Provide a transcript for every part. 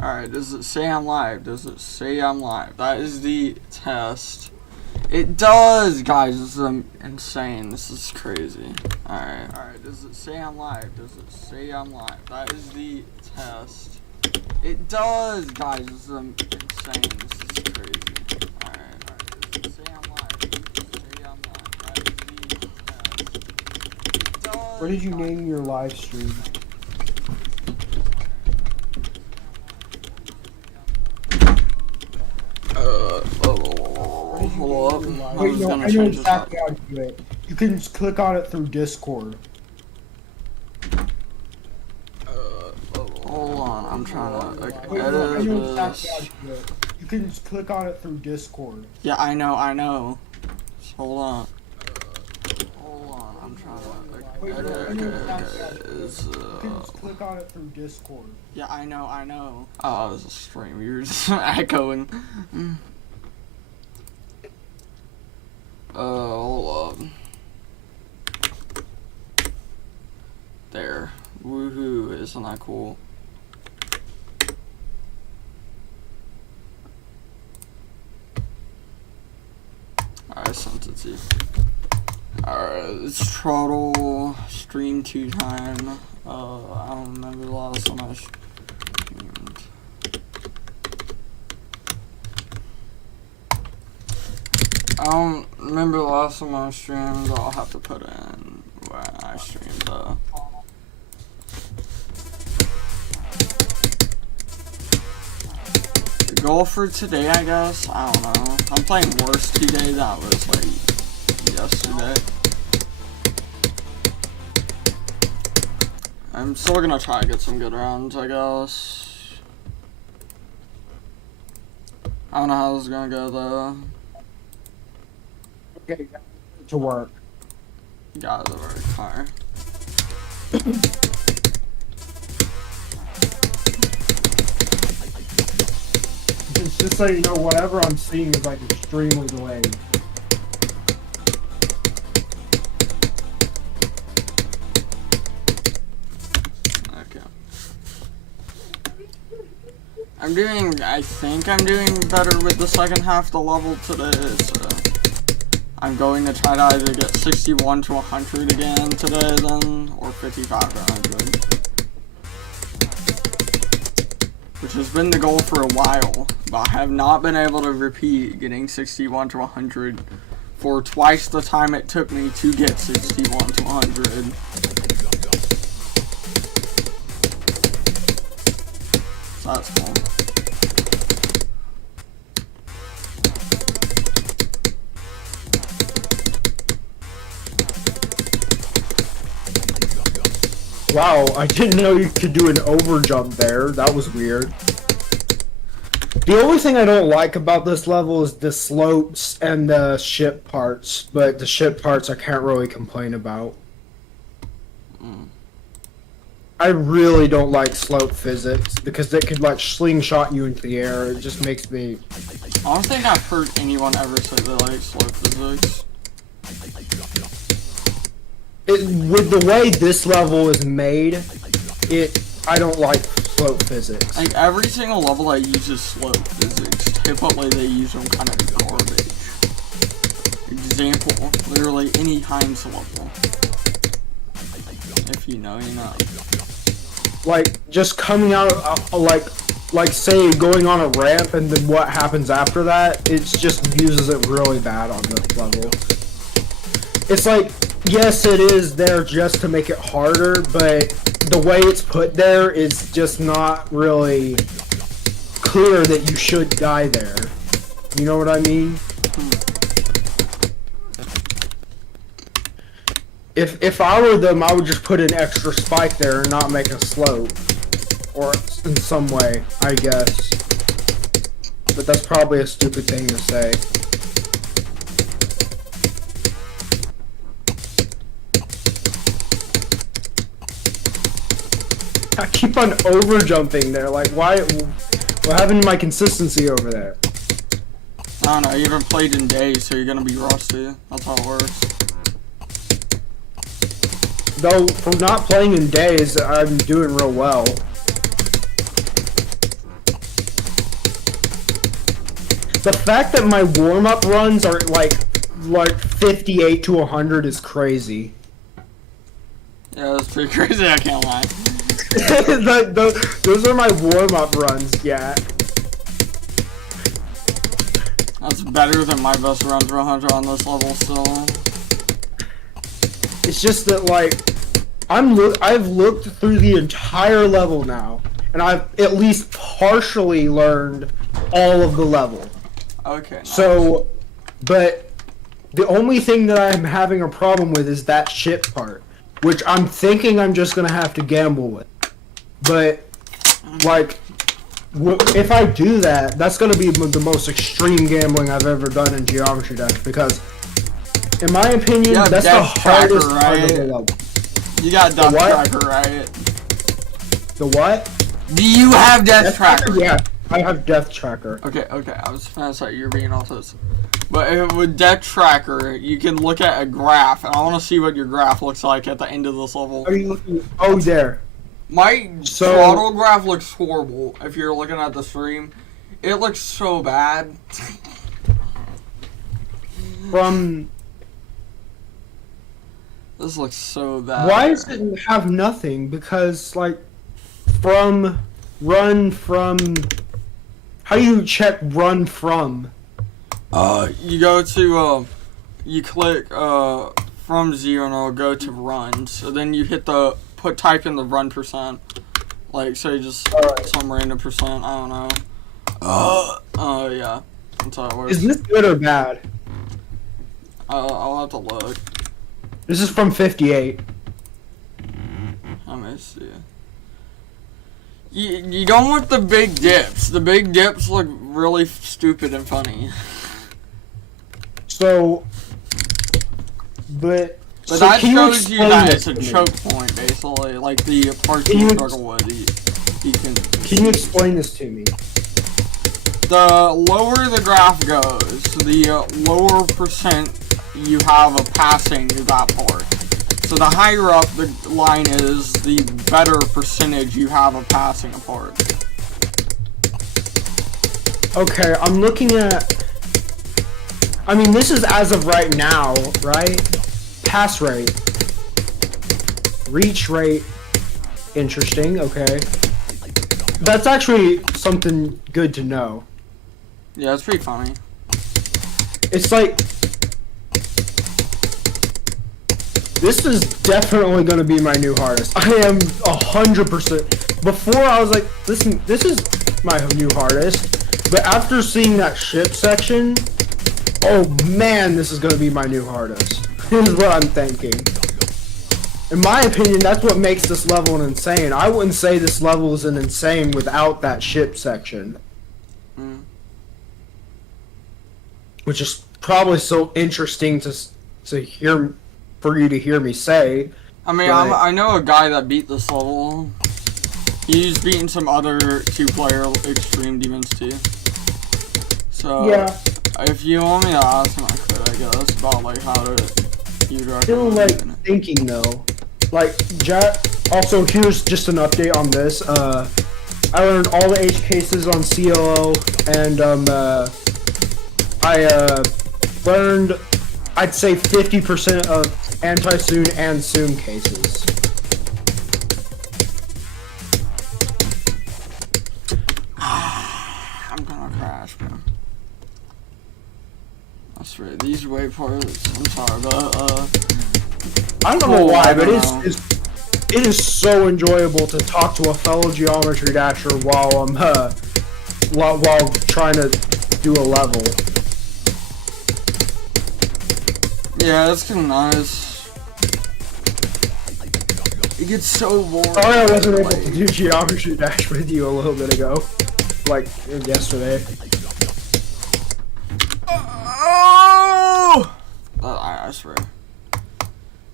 Alright, does it say I'm live? Does it say I'm live? That is the test. It does, guys. This is insane. This is crazy. Alright, does it say I'm live? Does it say I'm live? That is the test. It does, guys. This is insane. This is crazy. Alright, does it say I'm live? Does it say I'm live? That is the test. It does, What did you guys. name your live stream? Hold up. Wait, no, I know exactly how to do it. You can just click on it through Discord. Hold on, I'm trying to Wait, no, I know edit exactly how this. to do it. You can just click on it through Discord. Yeah, I know. Just hold on. Hold on, I'm trying to Wait, no, I know exactly how to do it. It's, You can just click on it through Discord. yeah, I know. Oh, it was a stream. You were just echoing. Hold up. There. Woohoo, isn't that cool? I sent it to you. Alright, it's trotil, stream 2 time. I don't remember the last time I streamed. I don't remember the last time I streamed. I'll have to put in when I streamed though. The goal for today, I guess, I don't know. I'm playing worse today than I was like yesterday. I'm still gonna try to get some good rounds, I guess. I don't know how this is gonna go though. Okay, to work. Got the right car. Just so you know, whatever I'm seeing is like extremely delayed. Okay. I think I'm doing better with the second half of the level today, so I'm going to try to either get 61 to 100 again today then, or 55 to 100. Which has been the goal for a while, but I have not been able to repeat getting 61 to 100 for twice the time it took me to get 61 to 100. So that's cool. Wow, I didn't know you could do an overjump there. That was weird. The only thing I don't like about this level is the slopes and the ship parts, but the ship parts I can't really complain about. I really don't like slope physics because they could like slingshot you into the air. It just makes me... I don't think I've heard anyone ever say they like slope physics. With the way this level is made, I don't like slope physics. Like, every single level that uses slope physics, typically they use them kind of garbage. Example, literally any Heinz level. If you know, you know. Like, just coming out, like say, going on a ramp and then what happens after that, it just uses it really bad on this level. It's like, yes, it is there just to make it harder, but the way it's put there is just not really clear that you should die there. You know what I mean? If I were them, I would just put an extra spike there and not make a slope. Or in some way, I guess. But that's probably a stupid thing to say. I keep on over jumping there. Like, why? What happened to my consistency over there? I don't know, you haven't played in days, so you're gonna be rusty. That's how it works. Though, for not playing in days, I'm doing real well. The fact that my warm-up runs are like 58 to 100 is crazy. Yeah, that's pretty crazy, I can't lie. Those are my warm-up runs, yeah. That's better than my best runs for 100 on this level still. It's just that, like, I've looked through the entire level now, and I've at least partially learned all of the level. Okay, nice. So, but the only thing that I'm having a problem with is that ship part, which I'm thinking I'm just gonna have to gamble with. But, like, if I do that, that's gonna be the most extreme gambling I've ever done in Geometry Dash, because, in my opinion, that's the hardest part of the level. You got Death Tracker, right? The what? Do you have Death Tracker? Yeah, I have Death Tracker. Okay, I was gonna say you're being all this. But with Death Tracker, you can look at a graph, and I want to see what your graph looks like at the end of this level. Are you looking? Oh, there. My throttle graph looks horrible. If you're looking at the stream, it looks so bad. This looks so bad. Why does it have nothing? Because, like, how do you check run from? You go to, you click, from 0 and it'll go to run. So then you hit type in the run %. Like, say just some random %, I don't know. Yeah. That's how it works. Is this good or bad? I'll have to look. This is from 58. Let me see. You don't want the big dips. The big dips look really stupid and funny. But that shows you that it's a choke point, basically. Like the parts you struggle with. Can you explain this to me? The lower the graph goes, the lower % you have of passing that part. So the higher up the line is, the better percentage you have of passing a part. Okay, I'm looking at... I mean, this is as of right now, right? Pass rate. Reach rate. Interesting, okay. That's actually something good to know. Yeah, it's pretty funny. It's like... This is definitely going to be my new hardest. I am 100%. Before I was like, listen, this is my new hardest. But after seeing that ship section, oh man, this is going to be my new hardest. This is what I'm thinking. In my opinion, that's what makes this level an insane. I wouldn't say this level is an insane without that ship section. Which is probably so interesting to hear, for you to hear me say. I mean, I know a guy that beat this level. He's beaten some other 2-player extreme demons too. So yeah, if you want me to ask him, I could, I guess, about like how to use it. Still like thinking though. Like also here's just an update on this. I learned all the H cases on CLO, and I learned, I'd say 50% of anti-soon and soon cases. I'm gonna crash, man. I swear, these waypoints, I'm sorry, but, I don't know why, but it is so enjoyable to talk to a fellow Geometry Dasher while I'm, while trying to do a level. Yeah, it's kinda nice. It gets so boring. Sorry I wasn't able to do Geometry Dash with you a little bit ago. Like, yesterday. Oh! I swear.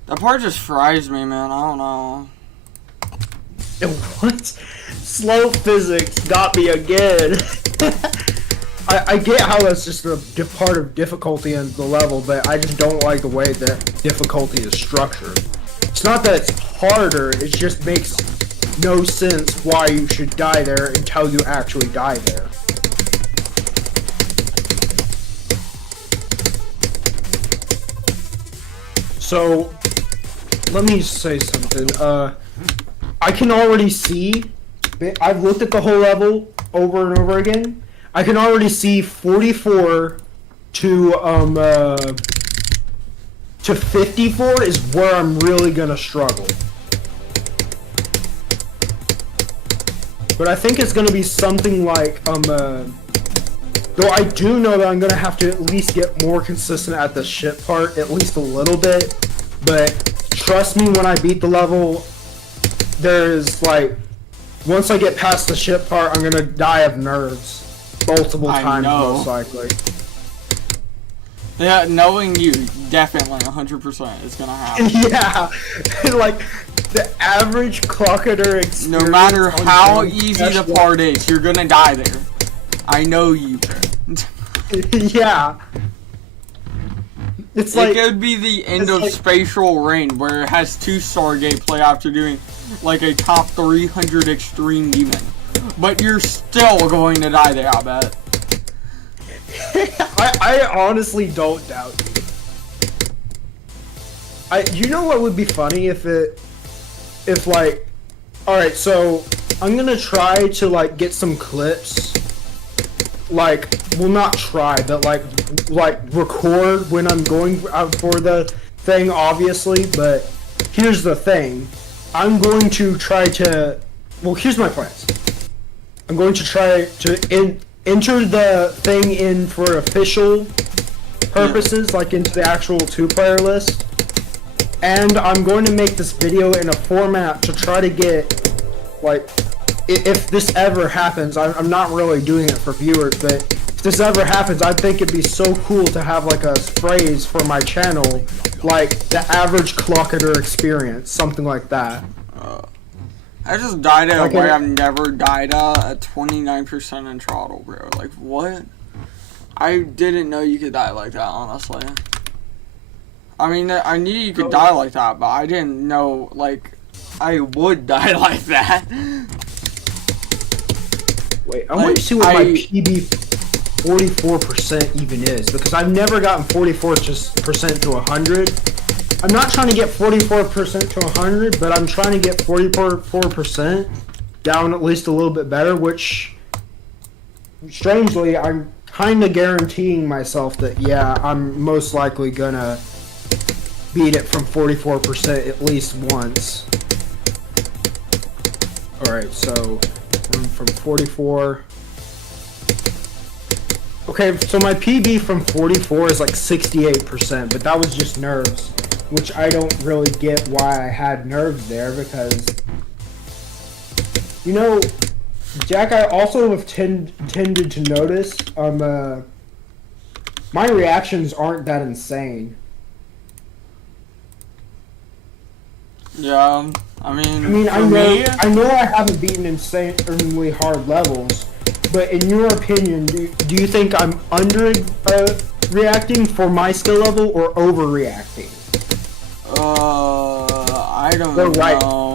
That part just fries me, man. I don't know. What? Slow physics got me again. I get how that's just a part of difficulty in the level, but I just don't like the way that difficulty is structured. It's not that it's harder, it just makes no sense why you should die there until you actually die there. So, let me say something. I can already see, I've looked at the whole level over and over again. I can already see 44 to 54 is where I'm really gonna struggle. But I think it's gonna be something like, though I do know that I'm gonna have to at least get more consistent at the ship part, at least a little bit. But trust me, when I beat the level, there's like, once I get past the ship part, I'm gonna die of nerves multiple times, most likely. Yeah, knowing you, definitely 100% is gonna happen. Yeah, like the average clocketer experience. No matter how easy the part is, you're gonna die there. I know you. Yeah. It's like, it could be the end of Spatial Reign, where it has 2-star gameplay after doing like a top 300 extreme demon. But you're still going to die there, I bet. I honestly don't doubt you. You know what would be funny if like, alright, so I'm gonna try to like get some clips, like, well, not try, but like record when I'm going out for the thing, obviously. But here's the thing, I'm going to try to, well, here's my plans. I'm going to try to enter the thing in for official purposes, like into the actual 2-player list. And I'm going to make this video in a format to try to get, like, if this ever happens, I'm not really doing it for viewers, but if this ever happens, I think it'd be so cool to have like a phrase for my channel, like the average clocketer experience, something like that. I just died at a way I've never died at 29% in trotil, bro. Like, what? I didn't know you could die like that, honestly. I mean, I knew you could die like that, but I didn't know, like, I would die like that. Wait, I want to see what my PB 44% even is, because I've never gotten 44% to 100. I'm not trying to get 44% to 100, but I'm trying to get 44% down at least a little bit better, which, strangely, I'm kind of guaranteeing myself that, yeah, I'm most likely gonna beat it from 44% at least once. Alright, so from 44. Okay, so my PB from 44 is like 68%, but that was just nerves, which I don't really get why I had nerves there, because, you know, Jack, I also have tended to notice, my reactions aren't that insane. Yeah, I mean, I know I haven't beaten insanely hard levels, but in your opinion, do you think I'm under reacting for my skill level or overreacting? I don't know.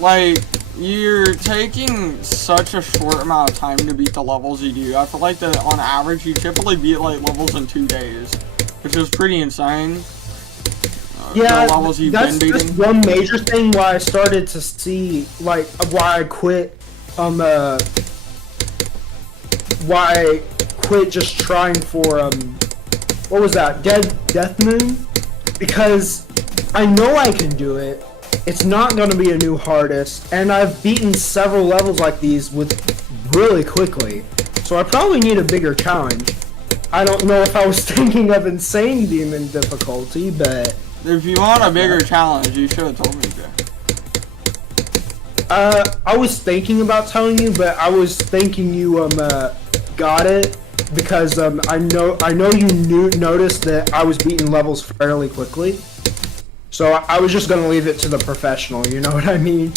Like, you're taking such a short amount of time to beat the levels you do. I feel like that on average you typically beat like levels in 2 days, which is pretty insane. Yeah, that's just one major thing why I started to see, like, why I quit, why I quit just trying for, what was that, Death Moon? Because I know I can do it, it's not going to be a new hardest, and I've beaten several levels like these with really quickly, so I probably need a bigger challenge. I don't know if I was thinking of Insane Demon difficulty, but... If you want a bigger challenge, you should have told me to. I was thinking about telling you, but I was thinking you, got it, because, I know you noticed that I was beating levels fairly quickly. So I was just gonna leave it to the professional, you know what I mean?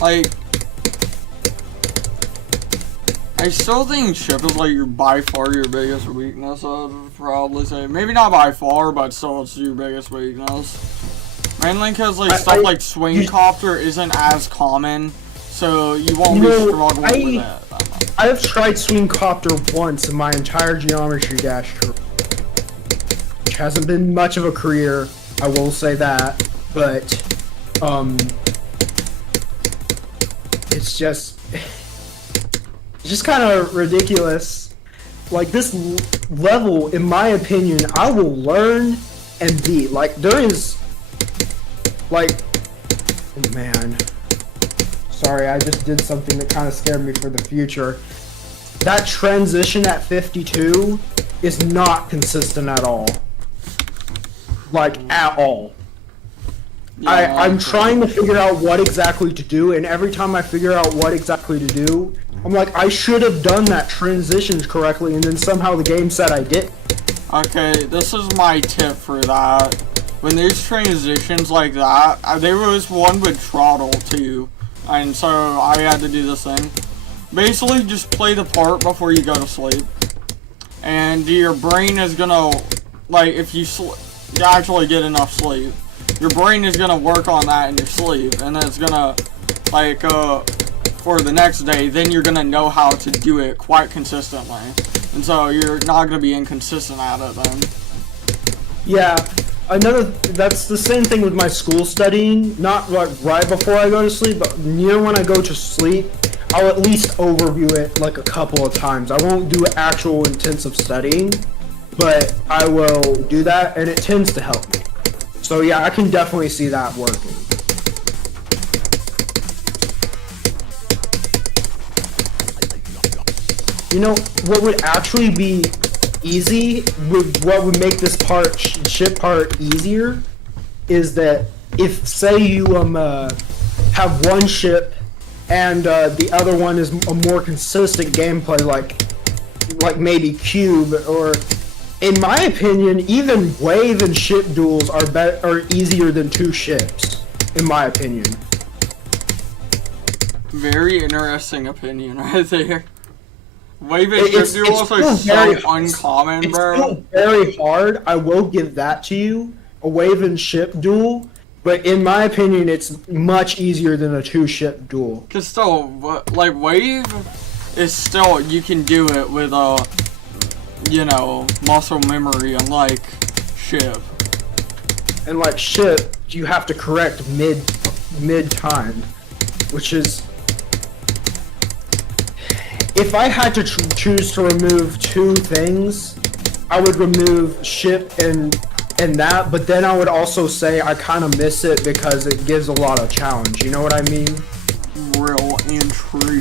Like, I still think ship is like by far your biggest weakness. I would probably say maybe not by far, but still it's your biggest weakness. Mainly because like stuff like swing copter isn't as common, so you won't be struggling with it. I've tried swing copter once in my entire geometry dash hasn't been much of a career, I will say that, but it's just kind of ridiculous. Like, this level, in my opinion, I will learn and beat. Like, there is, like, oh man, sorry, I just did something that kind of scared me for the future. That transition at 52 is not consistent at all. Like, at all. Yeah, I'm trying to figure out what exactly to do, and every time I figure out what exactly to do, I'm like, I should have done that transition correctly, and then somehow the game said I didn't. Okay, this is my tip for that. When there's transitions like that, there was one with trotil too, and so I had to do this thing. Basically, just play the part before you go to sleep, and your brain is gonna, like, if you actually get enough sleep, your brain is gonna work on that in your sleep, and then it's gonna, like, for the next day, then you're gonna know how to do it quite consistently, and so you're not gonna be inconsistent at it then. Yeah, that's the same thing with my school studying. Not like right before I go to sleep, but near when I go to sleep, I'll at least overview it like a couple of times. I won't do actual intensive studying, but I will do that, and it tends to help me. So yeah, I can definitely see that working. You know, what would actually be easy, what would make this part, ship part easier, is that if, say, you have one ship and the other one is a more consistent gameplay, like maybe Cube, or in my opinion, even wave and ship duels are easier than two ships, in my opinion. Very interesting opinion right there. Wave and ship duels are so uncommon, bro. It's still very hard, I will give that to you, a wave and ship duel, but in my opinion, it's much easier than a two-ship duel. Cause still, like, wave is still, you can do it with you know, muscle memory, unlike ship. And like ship, you have to correct mid-time, which is, if I had to choose to remove two things, I would remove ship and that, but then I would also say I kind of miss it because it gives a lot of challenge, you know what I mean? Real and true.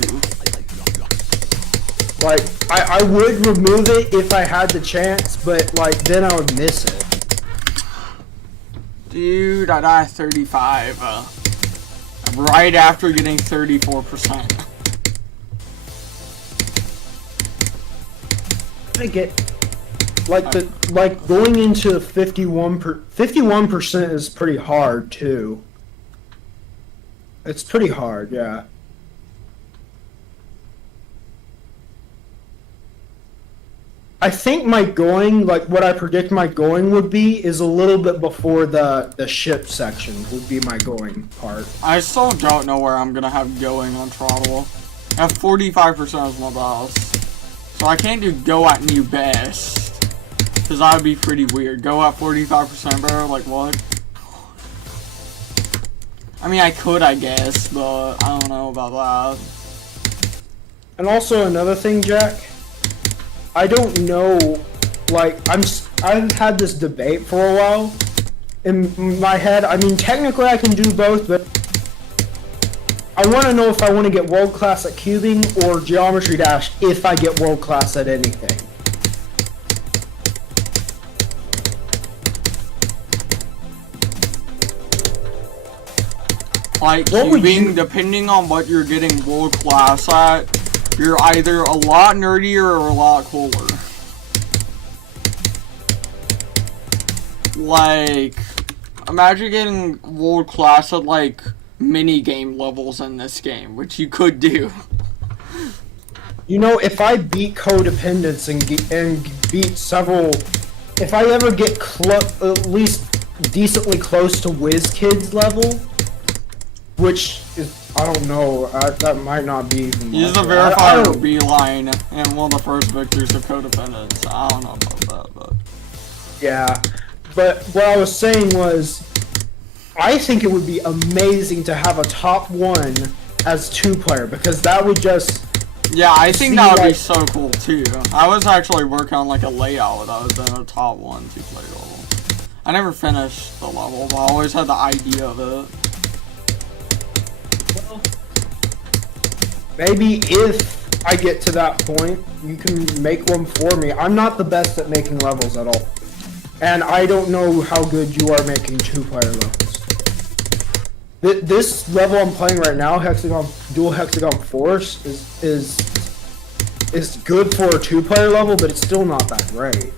Like, I would remove it if I had the chance, but like, then I would miss it. Dude, I died 35, right after getting 34%. I get, like going into 51% is pretty hard too. It's pretty hard, yeah. I think my going, like what I predict my going would be, is a little bit before the ship section would be my going part. I still don't know where I'm gonna have going on throttle. At 45% is my boss. So I can't do go at new best, because that would be pretty weird. Go at 45%, bro, like what? I mean, I could, I guess, but I don't know about that. And also another thing, Jack, I don't know, like, I've had this debate for a while in my head. I mean, technically I can do both, but I want to know if I want to get world class at cubing or geometry dash if I get world class at anything. Like, cubing, depending on what you're getting world class at, you're either a lot nerdier or a lot cooler. Like, imagine getting world class at, like, mini game levels in this game, which you could do. You know, if I beat codependence and beat several, if I ever get at least decently close to WizKids level, which is, I don't know, that might not be even. Use the verifier beeline and one of the first victors of codependence. I don't know about that, but yeah, But what I was saying was, I think it would be amazing to have a top 1 as 2-player, because that would just... Yeah, I think that would be so cool too. I was actually working on like a layout that was in a top 1 2-player level. I never finished the level, but I always had the idea of it. Well, maybe if I get to that point, you can make one for me. I'm not the best at making levels at all. And I don't know how good you are making 2-player levels. This level I'm playing right now, Dual Hexagon Force, is good for a 2-player level, but it's still not that great.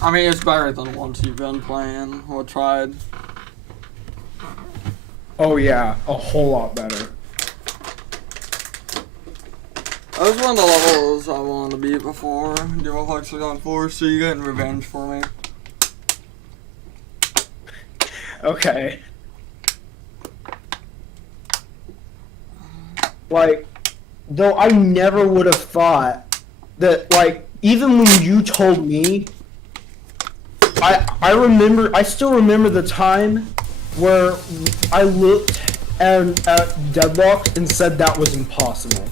I mean, it's better than ones you've been playing or tried. Oh yeah, a whole lot better. That was one of the levels I wanted to beat before. Dual Hexagon Force, so you're getting revenge for me. Okay. Like, though I never would have thought that, like, even when you told me, I still remember the time where I looked at Deadlock and said that was impossible.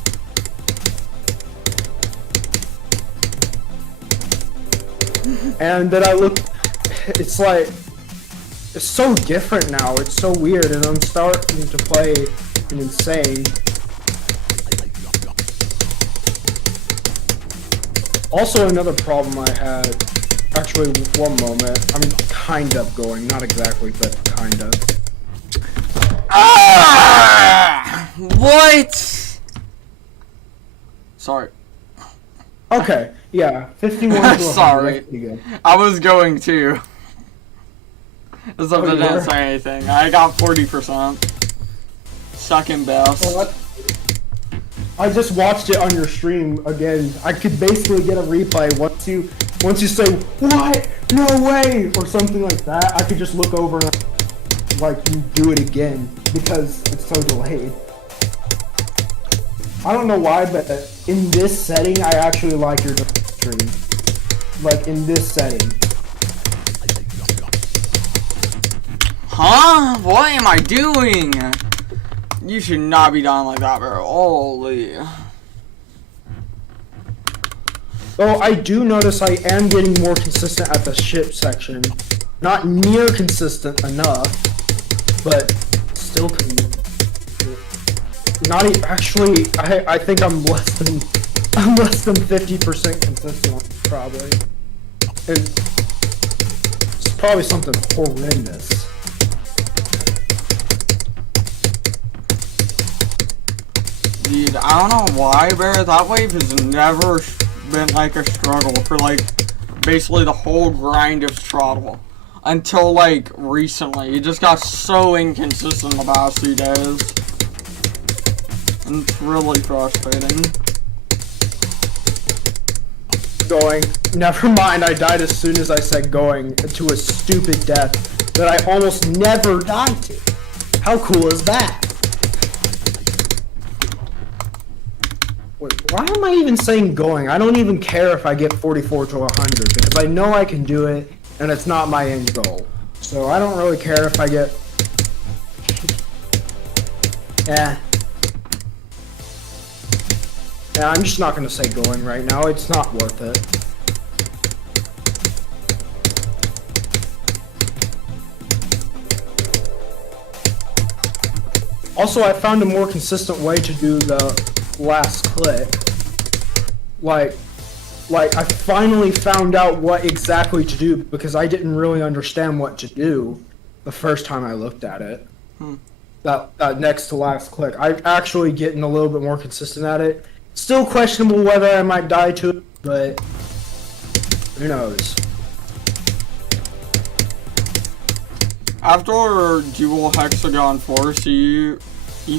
And then I looked, it's like, it's so different now, it's so weird, and I'm starting to play an insane. Also, another problem I had, actually, one moment, I'm kind of going, not exactly, but kind of. Ah! What? Sorry. Okay, yeah, 51 to 100, Sorry. that's pretty good. I was going to. Except I you didn't were? say anything. I got 40%. Second best. Well, I just watched it on your stream again. I could basically get a replay once you say, "What? No way!" or something like that. I could just look over and like you do it again because it's so delayed. I don't know why, but in this setting, I actually like your stream. Like in this setting. Huh? What am I doing? You should not be down like that, bro. Holy. Though I do notice I am getting more consistent at the ship section. Not near consistent enough, but still actually, I think I'm less than 50% consistent, probably. And it's probably something horrendous. Dude, I don't know why, bro. That wave has never been like a struggle for like basically the whole grind of trotil until like recently. It just got so inconsistent the past 2 days. And it's really frustrating. Going. Never mind, I died as soon as I said going to a stupid death that I almost never died to. How cool is that? Wait, why am I even saying going? I don't even care if I get 44 to 100 because I know I can do it and it's not my end goal. So I don't really care if I get... Yeah, I'm just not going to say going right now. It's not worth it. Also, I found a more consistent way to do the last click. Like I finally found out what exactly to do because I didn't really understand what to do the first time I looked at it. That next to last click. I'm actually getting a little bit more consistent at it. Still questionable whether I might die to it, but who knows. After Dual Hexagon Force, you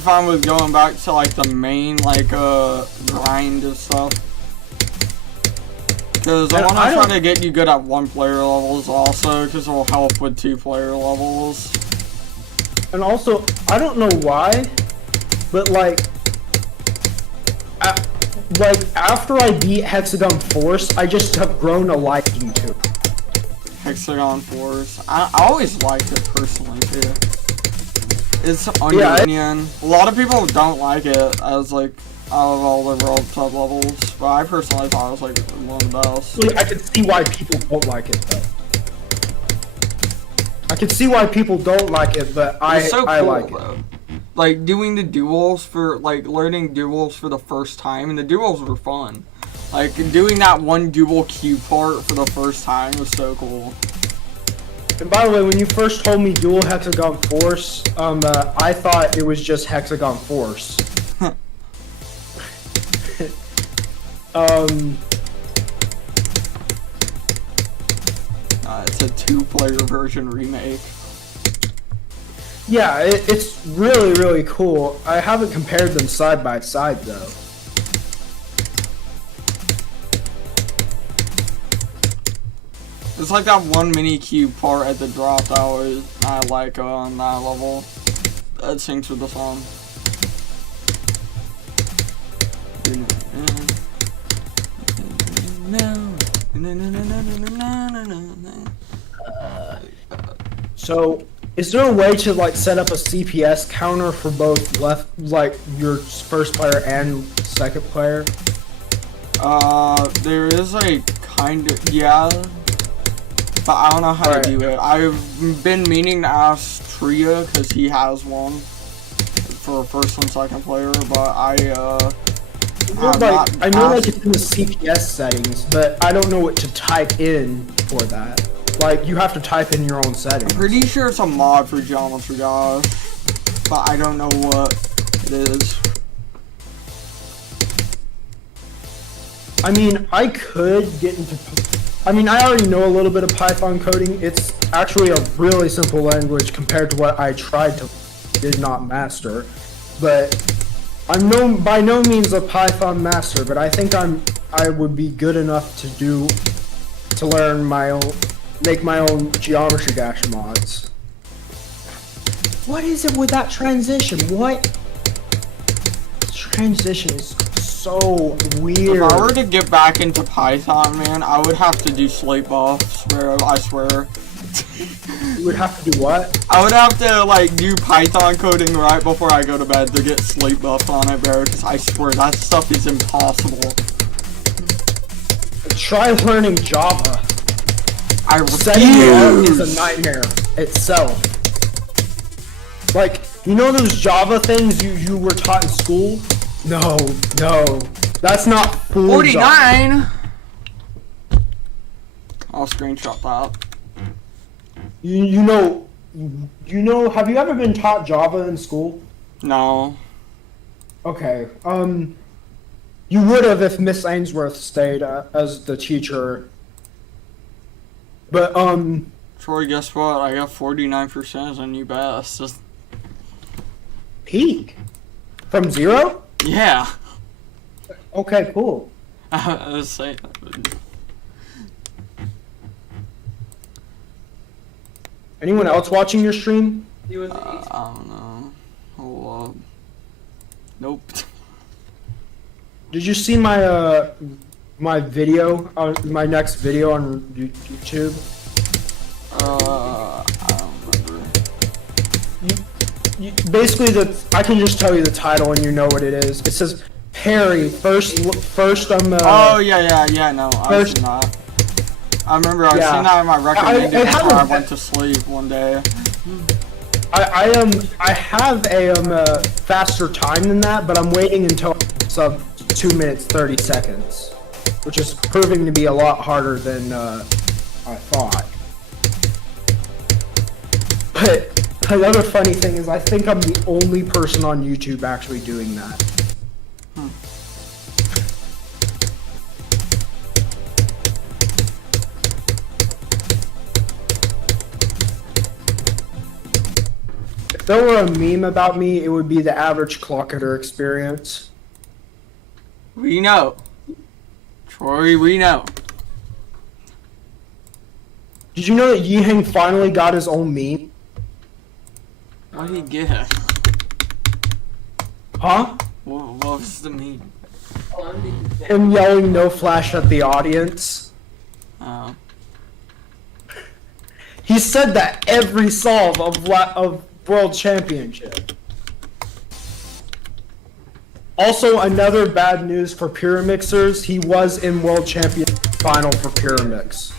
fine with going back to like the main like grind of stuff? Because I want to try to get you good at 1-player levels also, because it'll help with 2-player levels. And also, I don't know why, but like after I beat Hexagon Force, I just have grown a liking to it. Hexagon Force. I always liked it personally too. It's onion. A lot of people don't like it as like out of all the world sub levels, but I personally thought it was like one of the best. I can see why people don't like it though. I can see why people don't like it, but I like it. Though. Like doing the duels for learning duels for the first time, and the duels were fun. Like doing that one dual Q part for the first time was so cool. And by the way, when you first told me dual Hexagon Force, I thought it was just Hexagon Force. It's a 2-player version remake. Yeah, it's really, really cool. I haven't compared them side by side though. It's like that one mini cube part at the drop that I like on that level. That syncs with the song. So, is there a way to like set up a CPS counter for both your first player and second player? There is a kind of, yeah, but I don't know how to do it. I've been meaning to ask Tria because he has one for first and second player, but I know like it's in the CPS settings, but I don't know what to type in for that. Like, you have to type in your own settings. I'm pretty sure it's a mod for Geometry Dash, but I don't know what it is. I mean, I could get into... I mean, I already know a little bit of Python coding. It's actually a really simple language compared to what I did not master. But I'm by no means a Python master, but I think I would be good enough to learn make my own Geometry Dash mods. What is it with that transition? What? This transition is so weird. If I were to get back into Python, man, I would have to do slate buffs, bro, I swear. You would have to do what? I would have to, like, do Python coding right before I go to bed to get slate buffs on it, bro, because I swear that stuff is impossible. Try learning Java. I Setting it up is a nightmare itself. Like, you know those Java things you were taught in school? No, that's not full 49! Java. I'll screenshot that. You know, have you ever been taught Java in school? No. Okay, you would have if Miss Ainsworth stayed as the teacher. But, Troy, guess what? I got 49% as a new best. Just... Peak? From 0? Yeah. Okay, cool. I was saying... Anyone else watching your stream? I don't know. Hold up. Nope. Did you see my my video my next video on YouTube? I don't remember. Basically, I can just tell you the title and you know what it is. It says Perry first on the. Oh yeah. No, I've seen that. I remember I seen that in my recommended before I went to sleep one day. I have a faster time than that, but I'm waiting until sub 2 minutes 30 seconds, which is proving to be a lot harder than I thought. But another funny thing is I think I'm the only person on YouTube actually doing that. If there were a meme about me, it would be the average clocketer experience. We know. Troy, we know. Did you know that Yiheng finally got his own meme? What did he get? Huh? What was the meme? Him yelling no flash at the audience. Oh. He said that every solve of World Championship. Also, another bad news for Pyramixers, he was in World Champion Final for Pyramix.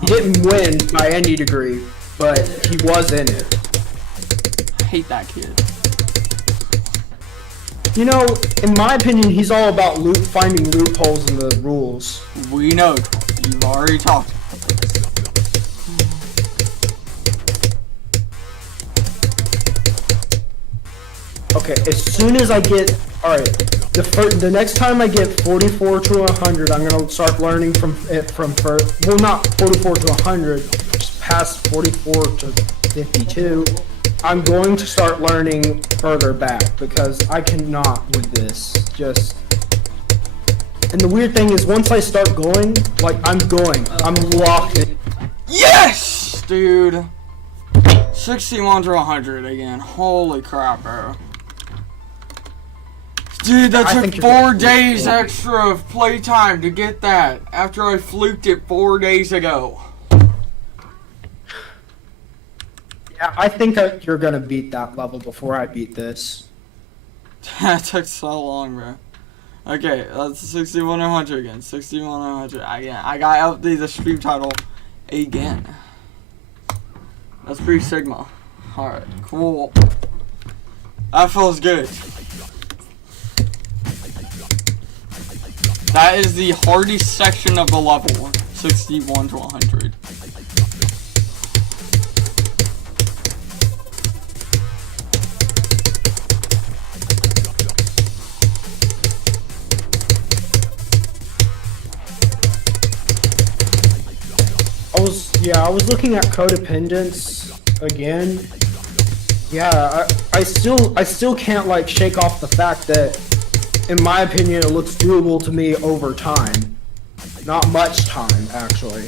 He didn't win by any degree, but he was in it. I hate that kid. You know, in my opinion, he's all about finding loopholes in the rules. We know. You've already talked. Okay, as soon as I get, all right, the next time I get 44 to 100, I'm gonna start learning from well, not 44 to 100, just past 44 to 52. I'm going to start learning further back because I cannot with this. And the weird thing is, once I start going, like I'm locked in. Yes, dude. 61 to 100 again. Holy crap, bro. Dude, that took 4 days extra of playtime to get that after I fluked it 4 days ago. Yeah, I think you're gonna beat that level before I beat this. That took so long, bro. Okay, that's 61 to 100 again. 61 to 100 again. I gotta update the stream title again. That's pretty Sigma. Alright, cool. That feels good. That is the hardest section of the level. 61 to 100. I was looking at codependence again. Yeah, I still can't like shake off the fact that, in my opinion, it looks doable to me over time. Not much time, actually.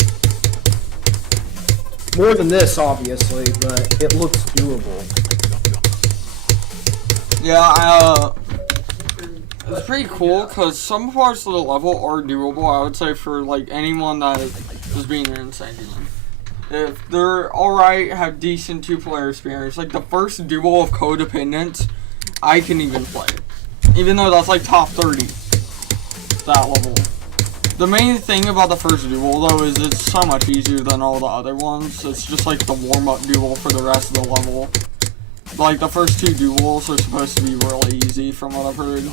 More than this, obviously, but it looks doable. Yeah, it's pretty cool because some parts of the level are doable, I would say, for like anyone that is being an insane demon. If they're alright, have decent 2-player experience, like the first duel of Codependence, I can even play. Even though that's like top 30, that level. The main thing about the first duel though is it's so much easier than all the other ones. It's just like the warm-up duel for the rest of the level. Like the first 2 duels are supposed to be really easy from what I've heard.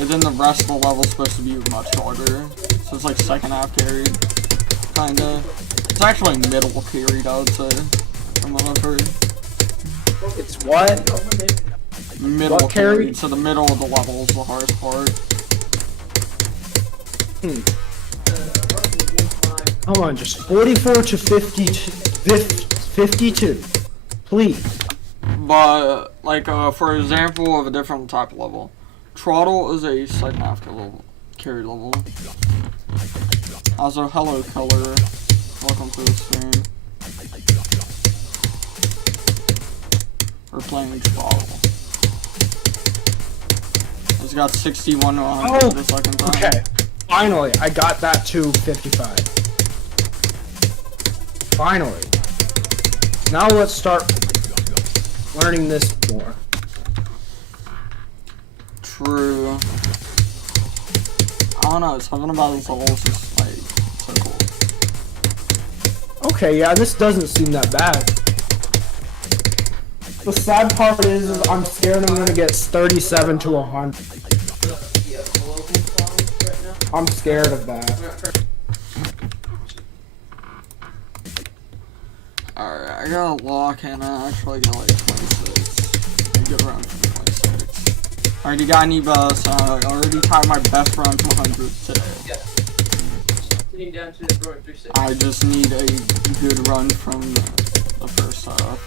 And then the rest of the level is supposed to be much harder. So it's like second half carried, kinda. It's actually middle carried, I would say, from what I've heard. It's what? Middle what carried, so the middle of the level is the hardest part. Hold on, just 44 to 52. Please. But, like, for example of a different type of level, trotil is a second half carry level. Also, hello, color. Welcome to the stream. We're playing trotil. It's got 61 to 100 the second time. Okay. Finally, I got that to 55. Finally. Now let's start learning this more. True. I don't know, something about this level is just like so cool. Okay, yeah, this doesn't seem that bad. The sad part is I'm scared I'm gonna get 37 to 100. I'm scared of that. Alright, I got a lock and I actually got like 26. A good run for 26. Already got any bus. I already tied my best run to 100 today. I just need a good run from the first half.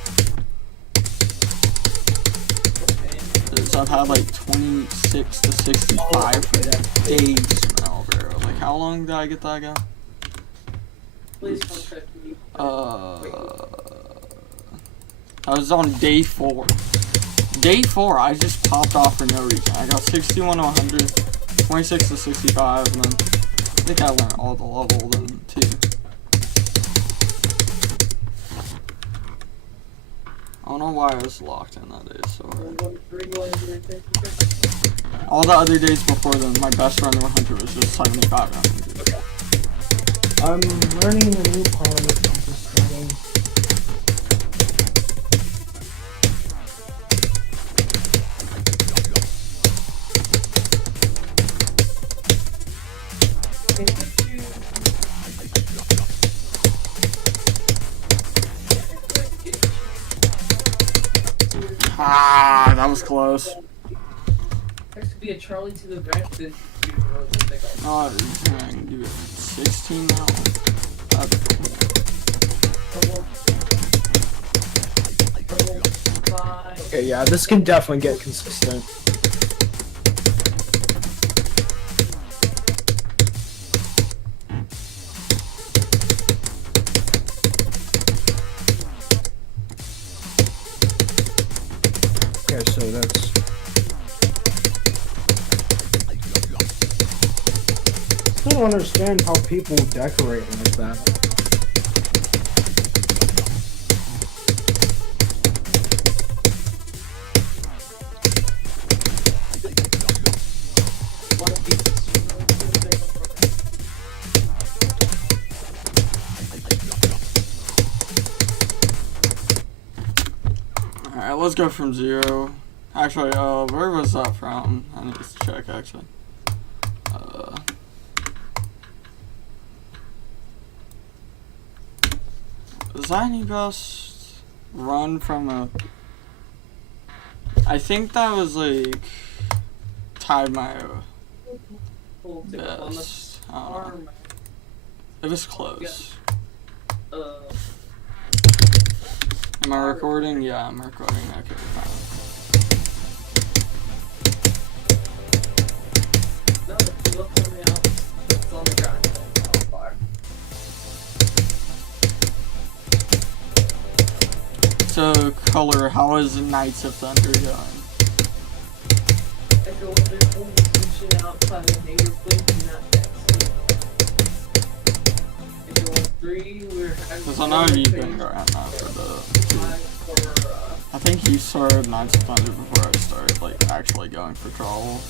I've had like 26 to 65 for days now, bro. Like, how long did I get that guy? I was on day 4. Day 4, I just popped off for no reason. I got 61 to 100, 26 to 65, and then I think I learned all the level then too. I don't know why I was locked in that day so hard. All the other days before then, my best run to 100 was just 75 and 100. I'm learning a new part. I'm just starting. Ah, that was close. There could be a Charlie to the back. Oh, man, give it 16 now. That's Okay, yeah, this can definitely get consistent. Okay, so that's... I don't understand how people decorate like that. Alright, let's go from 0. Actually, where was that from? I need to check, actually. Is that any best run from a... I think that was, like, tied my best. I don't know. It was close. Am I recording? Yeah, I'm recording. Okay, fine. No, if you look something else, it's on the ground. So, Color, how is Knights of Thunder going? I go with their own switching out, planning native blinking out next. I go with 3, we're Because I know you've been around now for the... I think you started Knights of Thunder before I started, like, actually going for travel.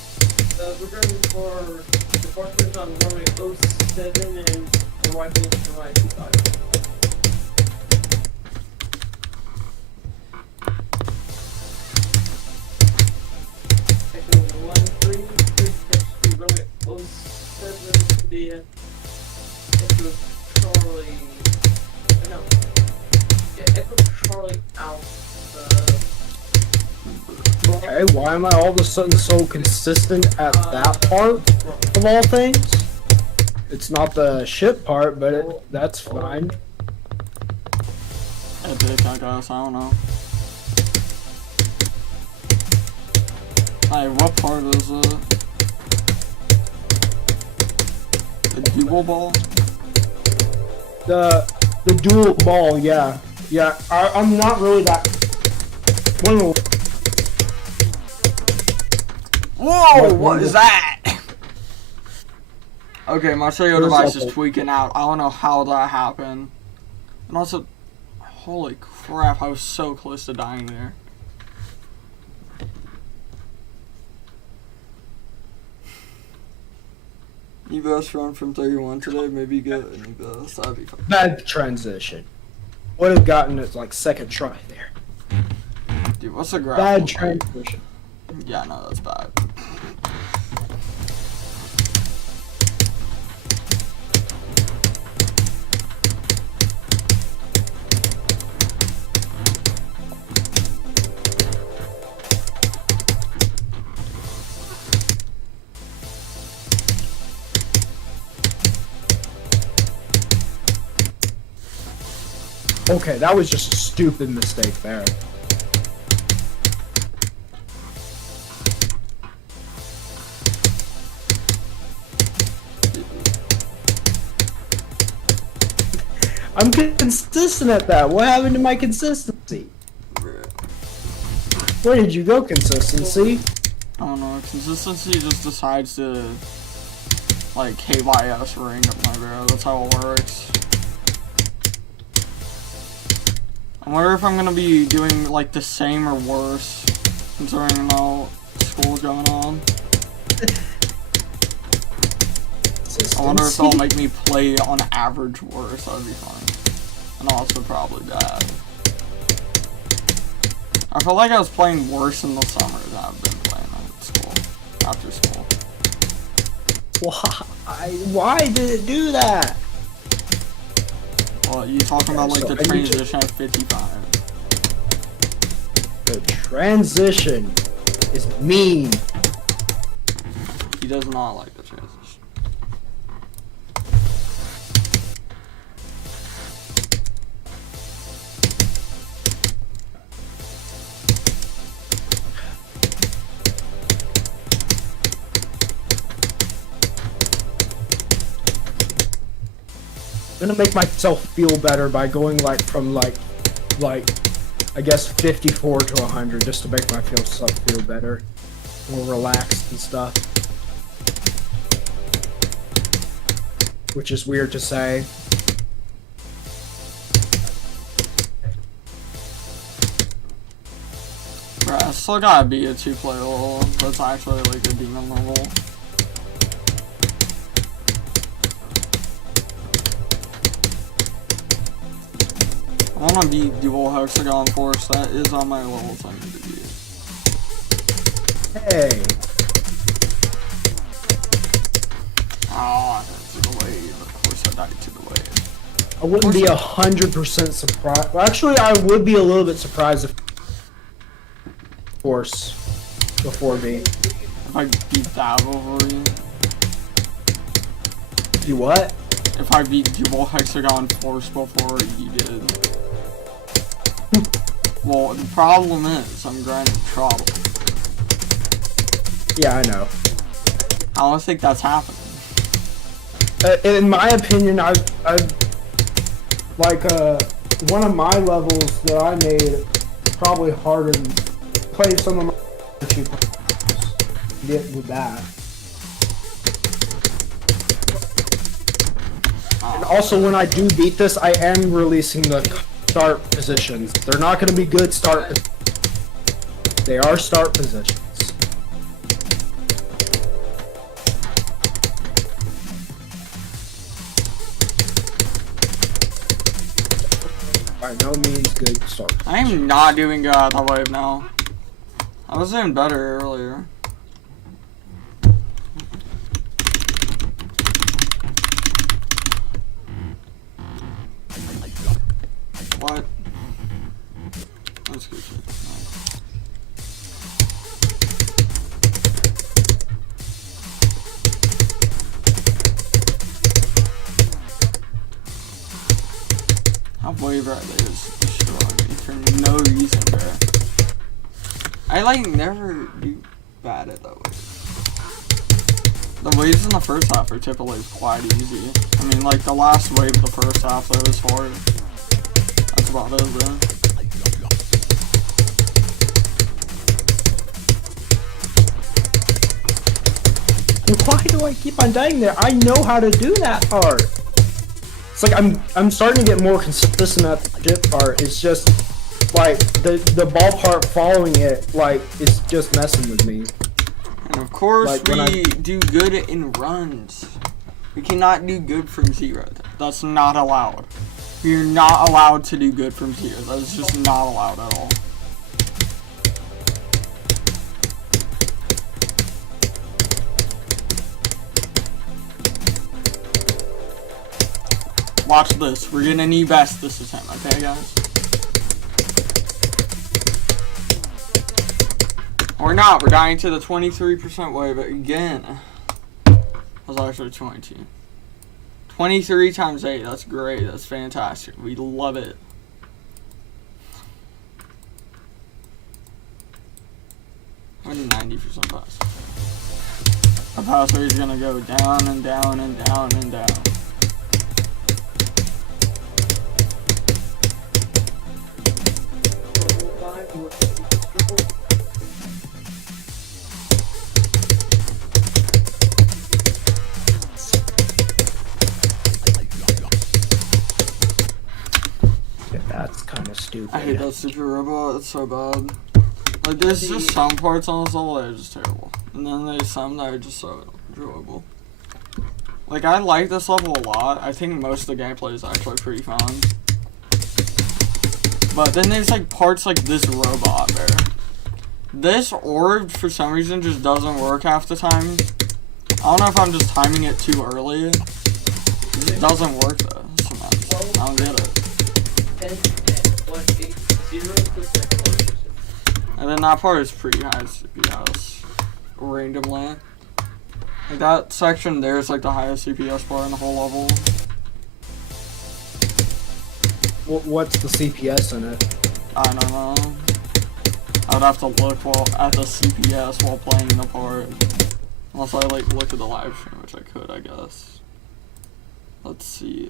We're going for the partners on runway 07 and the rifles on runway 25. Echo 1-3, runway 07 to the Echo Charlie. No. Yeah, Echo Charlie Alpha. Okay, why am I all of a sudden so consistent at that part of all things? It's not the ship part, but that's fine. Epic, I guess, I don't know. Hey, what part is it? The dual ball? The dual ball, yeah. Yeah, I'm not really that... One of the... Whoa, what is that? Okay, my cellular device is tweaking out. I don't know how that happened. And also, holy crap, I was so close to dying there. You best run from 31 today, maybe get a new best. That'd be fun. Bad transition. Would have gotten it like second try there. Dude, what's the graph? Bad transition. Yeah, no, that's bad. Okay, that was just a stupid mistake there. I'm consistent at that. What happened to my consistency? Where did you go, consistency? I don't know, consistency just decides to, like, KYS ring up my barrel. That's how it works. I wonder if I'm gonna be doing like the same or worse, considering how school's going on. I wonder if they'll make me play on average worse. That would be fine. And also probably bad. I feel like I was playing worse in the summer than I've been playing at school, after school. Why did it do that? Well, you talking about like so the transition at 55. The transition is mean. He does not like the transition. I'm gonna make myself feel better by going like from like I guess 54 to 100 just to make myself feel better, more relaxed and stuff. Which is weird to say. Bruh, I still gotta be a 2-player level. That's actually like a demon level. I wanna be dual hexagon force. That is on my levels I need to be. Hey. Oh, I died to the wave. Of course I died to the wave. I wouldn't be 100% surprised. Well, actually, I would be a little bit surprised if force before me. If I beat that over you. You what? If I beat dual hexagon force before you did. Well, the problem is, I'm grinding trotil. Yeah, I know. I don't think that's happening. In my opinion, I like one of my levels that I made probably harder than play some of my get with that. And also, when I do beat this, I am releasing the start positions. They're not going to be good start. They are start positions. By no means good start. I am not doing good at that wave now. I was doing better earlier. What? That's good shit. Nice. How wave right there is destroying me for no reason, bro. I like never do bad at that wave. The waves in the first half are typically quite easy. I mean, like the last wave of the first half though was hard. That's about it, bro. Why do I keep on dying there? I know how to do that part. It's like I'm starting to get more consistent at the jit part. It's just like the ball part following it, like it's just messing with me. And of course like we do good in runs. We cannot do good from 0. That's not allowed. We're not allowed to do good from 0. That is just not allowed at all. Watch this. We're gonna need best this attempt, okay, guys? Or not. We're dying to the 23% wave again. That was actually 22. 23 times 8. That's great. That's fantastic. We love it. I'm 90% pass. Our pass rate is gonna go down and down and down and down. Yeah, that's kind of stupid. I hate that super robot. It's so bad. Like, there's just some parts on this level that are just terrible. And then there's some that are just so enjoyable. Like, I like this level a lot. I think most of the gameplay is actually pretty fun. But then there's, like, parts like this robot there. This orb, for some reason, just doesn't work half the time. I don't know if I'm just timing it too early. It just doesn't work, though, sometimes. I don't get it. And then that part is pretty high CPS. Randomly. Like, that section there is, like, the highest CPS part in the whole level. What's the CPS in it? I don't know. I would have to look at the CPS while playing the part. Unless I like look at the live stream, which I could, I guess. Let's see.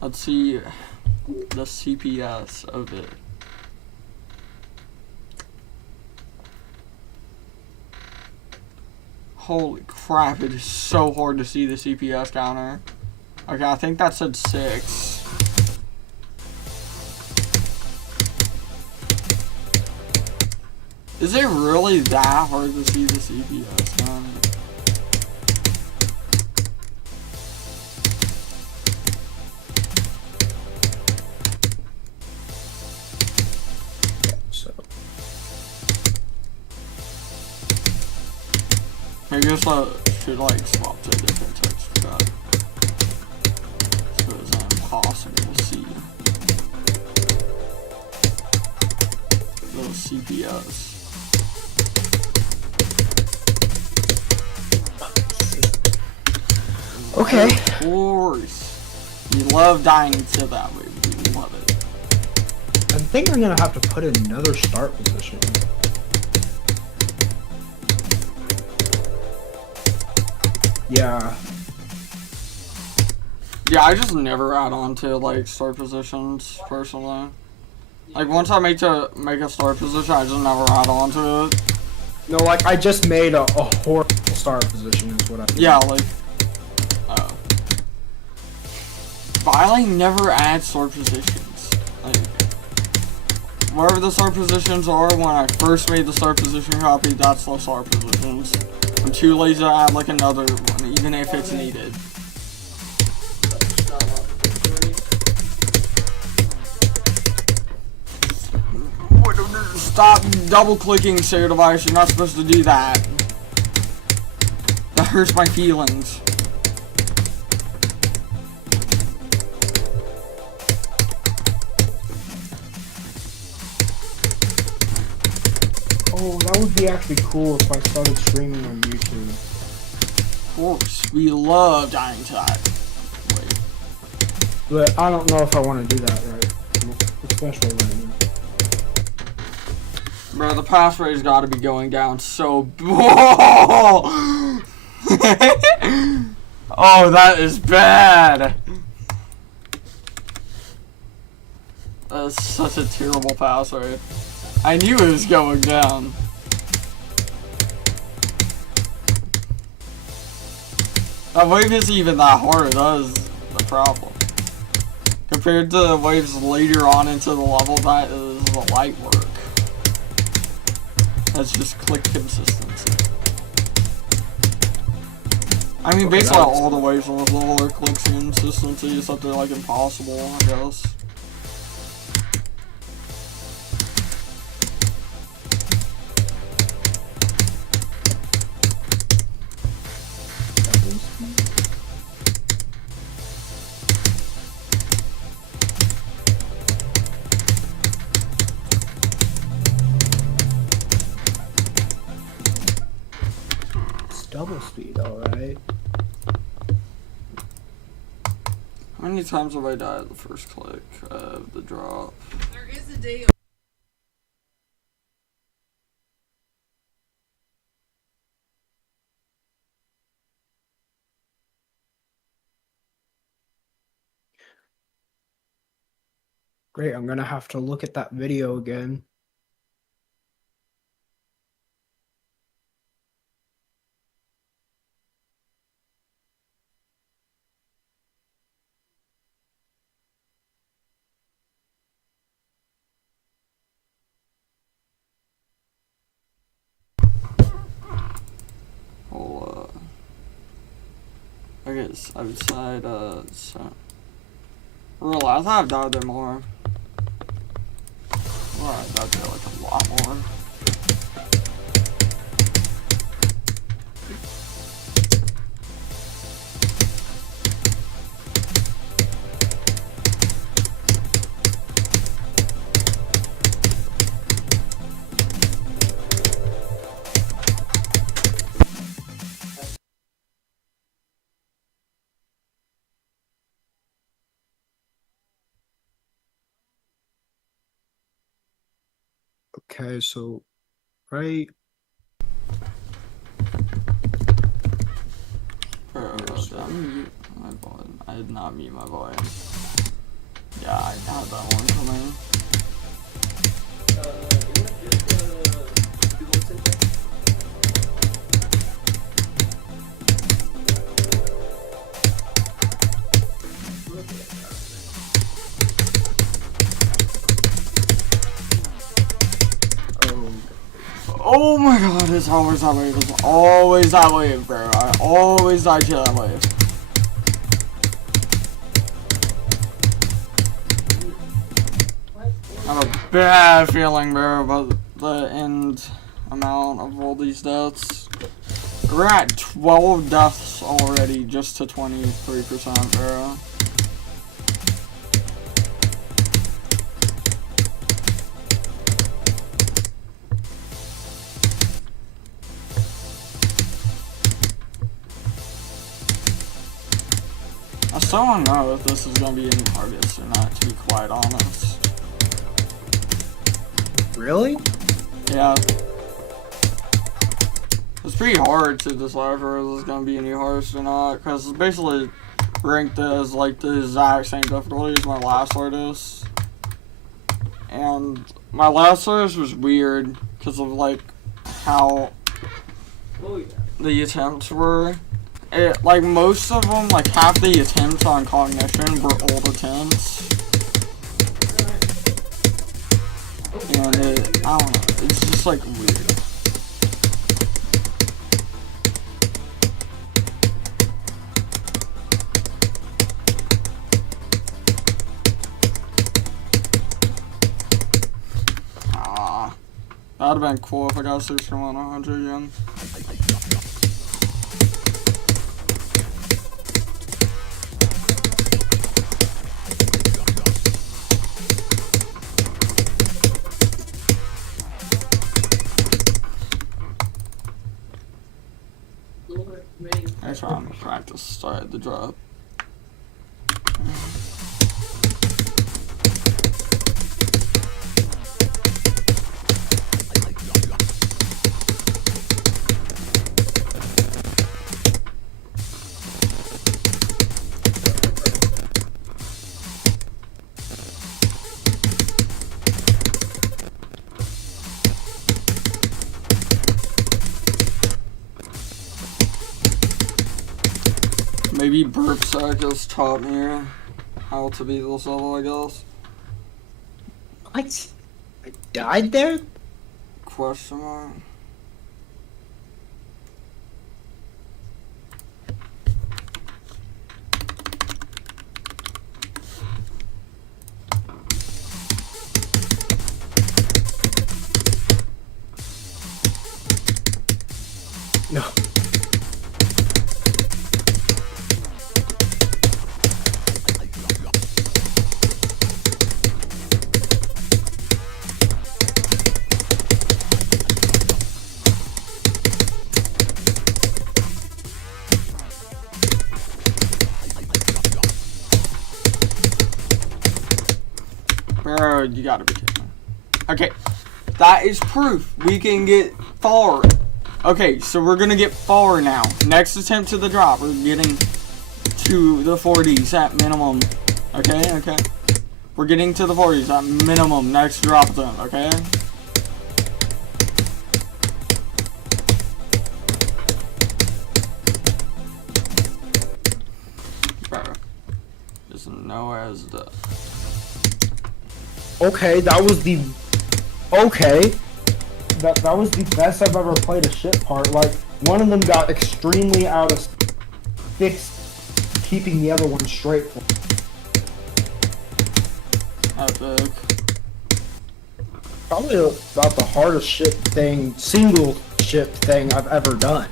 Let's see the CPS of it. Holy crap, it is so hard to see the CPS counter. Okay, I think that said 6. Is it really that hard to see the CPS, man? So Maybe I should like swap to a different text for that. So it's impossible to see the CPS. okay. Of course. You love dying to that way. You love it. I think I'm gonna have to put another start position. Yeah. Yeah, I just never add on to like start positions personally. Like once I make a start position, I just never add on to it. No, like I just made a horrible start position is what I did. Yeah, like but I like never add start positions. Like wherever the start positions are when I first made the start position copy, that's the start positions. I'm too lazy to add like another one, even if it's needed. Stop double clicking share device, you're not supposed to do that. That hurts my feelings. Oh, that would be actually cool if I started streaming on YouTube. Of course, we love dying to that. Wait. But I don't know if I want to do that right. Especially right now. Bro, the pass rate's gotta be going down so... Oh, that is bad! That's such a terrible pass rate. I knew it was going down. That wave isn't even that hard, that is the problem. Compared to the waves later on into the level, that is the light work. That's just click consistency. I mean, basically all the waves on this level are click consistency, except they're like impossible, I guess. Double speed, alright. How many times have I died at the first click of the drop? There is a day. Great, I'm gonna have to look at that video again. targets outside, so. Really, I thought I've died there more. Well, I died there like a lot more. Okay, so right. Bro, did I mute my volume? I did not mute my volume. Yeah, I had that one coming. Oh my god, it's always that wave. It's always that wave, bro. I always die to that wave. I have a bad feeling, bro, about the end amount of all these deaths. We're at 12 deaths already, just to 23%, bro. I still don't know if this is gonna be any targets or not, to be quite honest. Really? Yeah. It's pretty hard to decipher if this is gonna be any hardest or not, because it's basically ranked as like the exact same difficulty as my last artist. And my last artist was weird because of like how the attempts were. Like most of them, like half the attempts on cognition were old attempts. And I don't know, it's just like weird. That'd have been cool if I got 6100 again. That's why I'm gonna practice start the drop. Maybe Burp Sack has taught me how to beat this level, I guess. What? I died there? Question mark. No. Bro, you gotta be kidding me. Okay, that is proof we can get far. Okay, so we're gonna get far now. Next attempt to the drop, we're getting to the 40s at minimum. Okay. We're getting to the 40s at minimum. Next drop attempt, okay? Bro, there's no as the. Okay, that was the. Okay. That was the best I've ever played a shit part. Like, one of them got extremely out of fixed keeping the other one straight for. Epic. Probably about the hardest single shift thing I've ever done.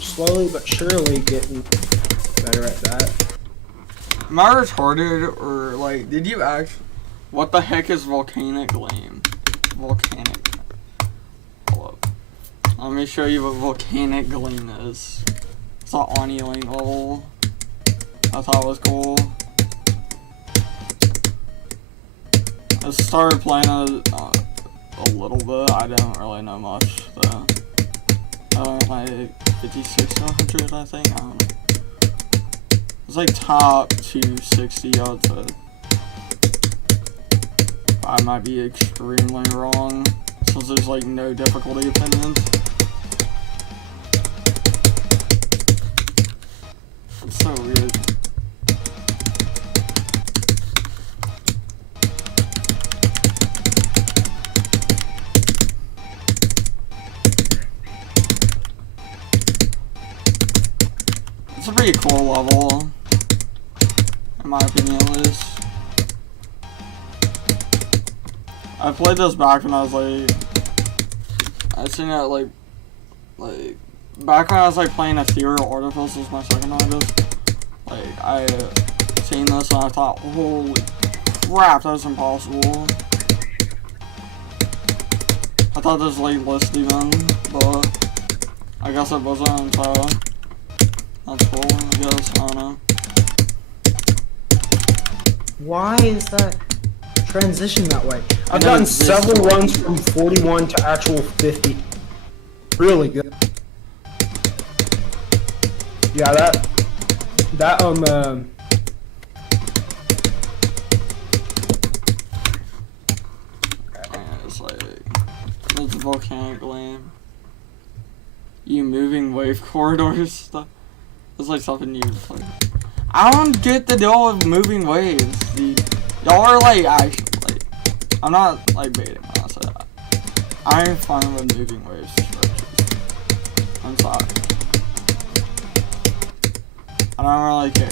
Slowly but surely getting better at that. Am I retarded or like? Did you actually? What the heck is volcanic gleam? Volcanic. Hold up. Let me show you what volcanic gleam is. It's an annealing level. I thought it was cool. I started playing a little bit. I don't really know much though. Like 56 to 100, I think. I don't know. It's like top 260, I would say. I might be extremely wrong, since there's like no difficulty opinions. It's so weird. It's a pretty cool level, in my opinion at least. I played this back when I was like, I seen it like back when I was like playing Ethereal Artifice was my second longest. Like I seen this and I thought, holy crap, that's impossible. I thought this was like listed even, but I guess it wasn't, so that's cool, I guess, I don't know. Why is that transition that way? I've gotten several runs from 41 to actual 50. Really good. Yeah, that it's like, it's volcanic gleam. You moving wave corridors stuff. It's like something you play. I don't get the deal with moving waves, dude. Y'all are like actually like, I'm not like baiting when I say that. I'm fine with moving waves structures. I'm sorry. I don't really care.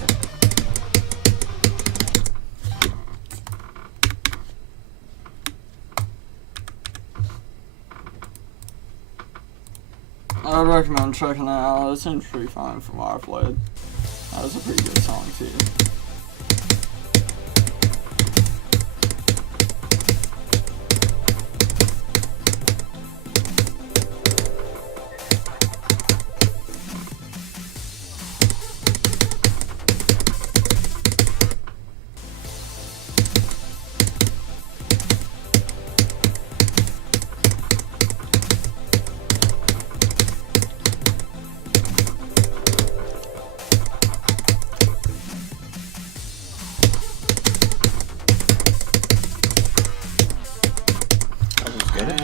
I would recommend checking it out. It seems pretty fun from what I played. That was a pretty good song too.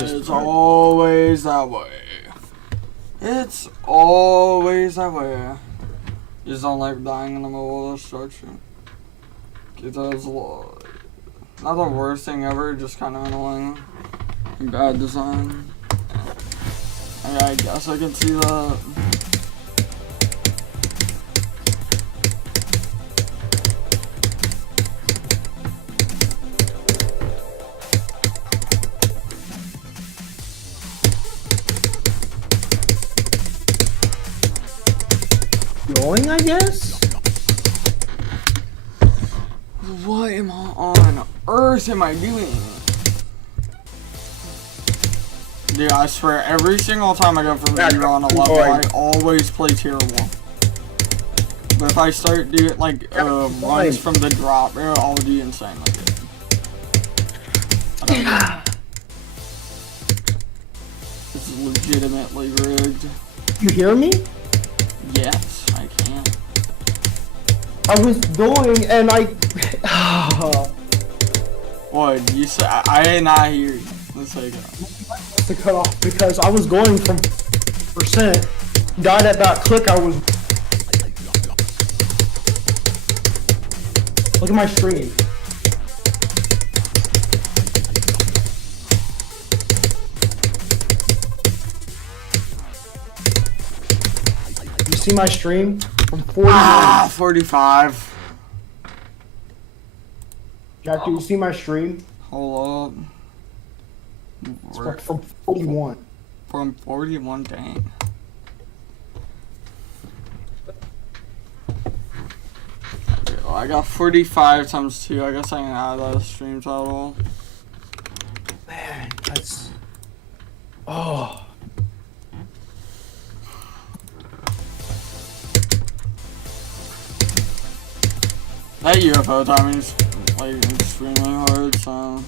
It's always that way. It's always that way. You just don't like dying in the middle of the structure. It does not the worst thing ever, just kind of annoying. Bad design. I guess I can see that. Going, I guess? What am I on earth am I doing? Dude, I swear, every single time I go from 0 on a level, I always play terrible. But if I start doing, like, runs from the drop, I'll do insane like it. I don't know. This is legitimately rigged. You hear me? Yes, I can. I was going and I... What, you say? I did not hear you. Let's take it off. To cut off because I was going from percent. Died at that click. I was. Look at my stream. You see my stream from 40. 45. Jack, do you see my stream? Hold up. From 41. From 41, dang. Okay, well, I got 45 times 2. I guess I can add that stream total. Man, that's. Oh. That UFO timing's like extremely hard, so.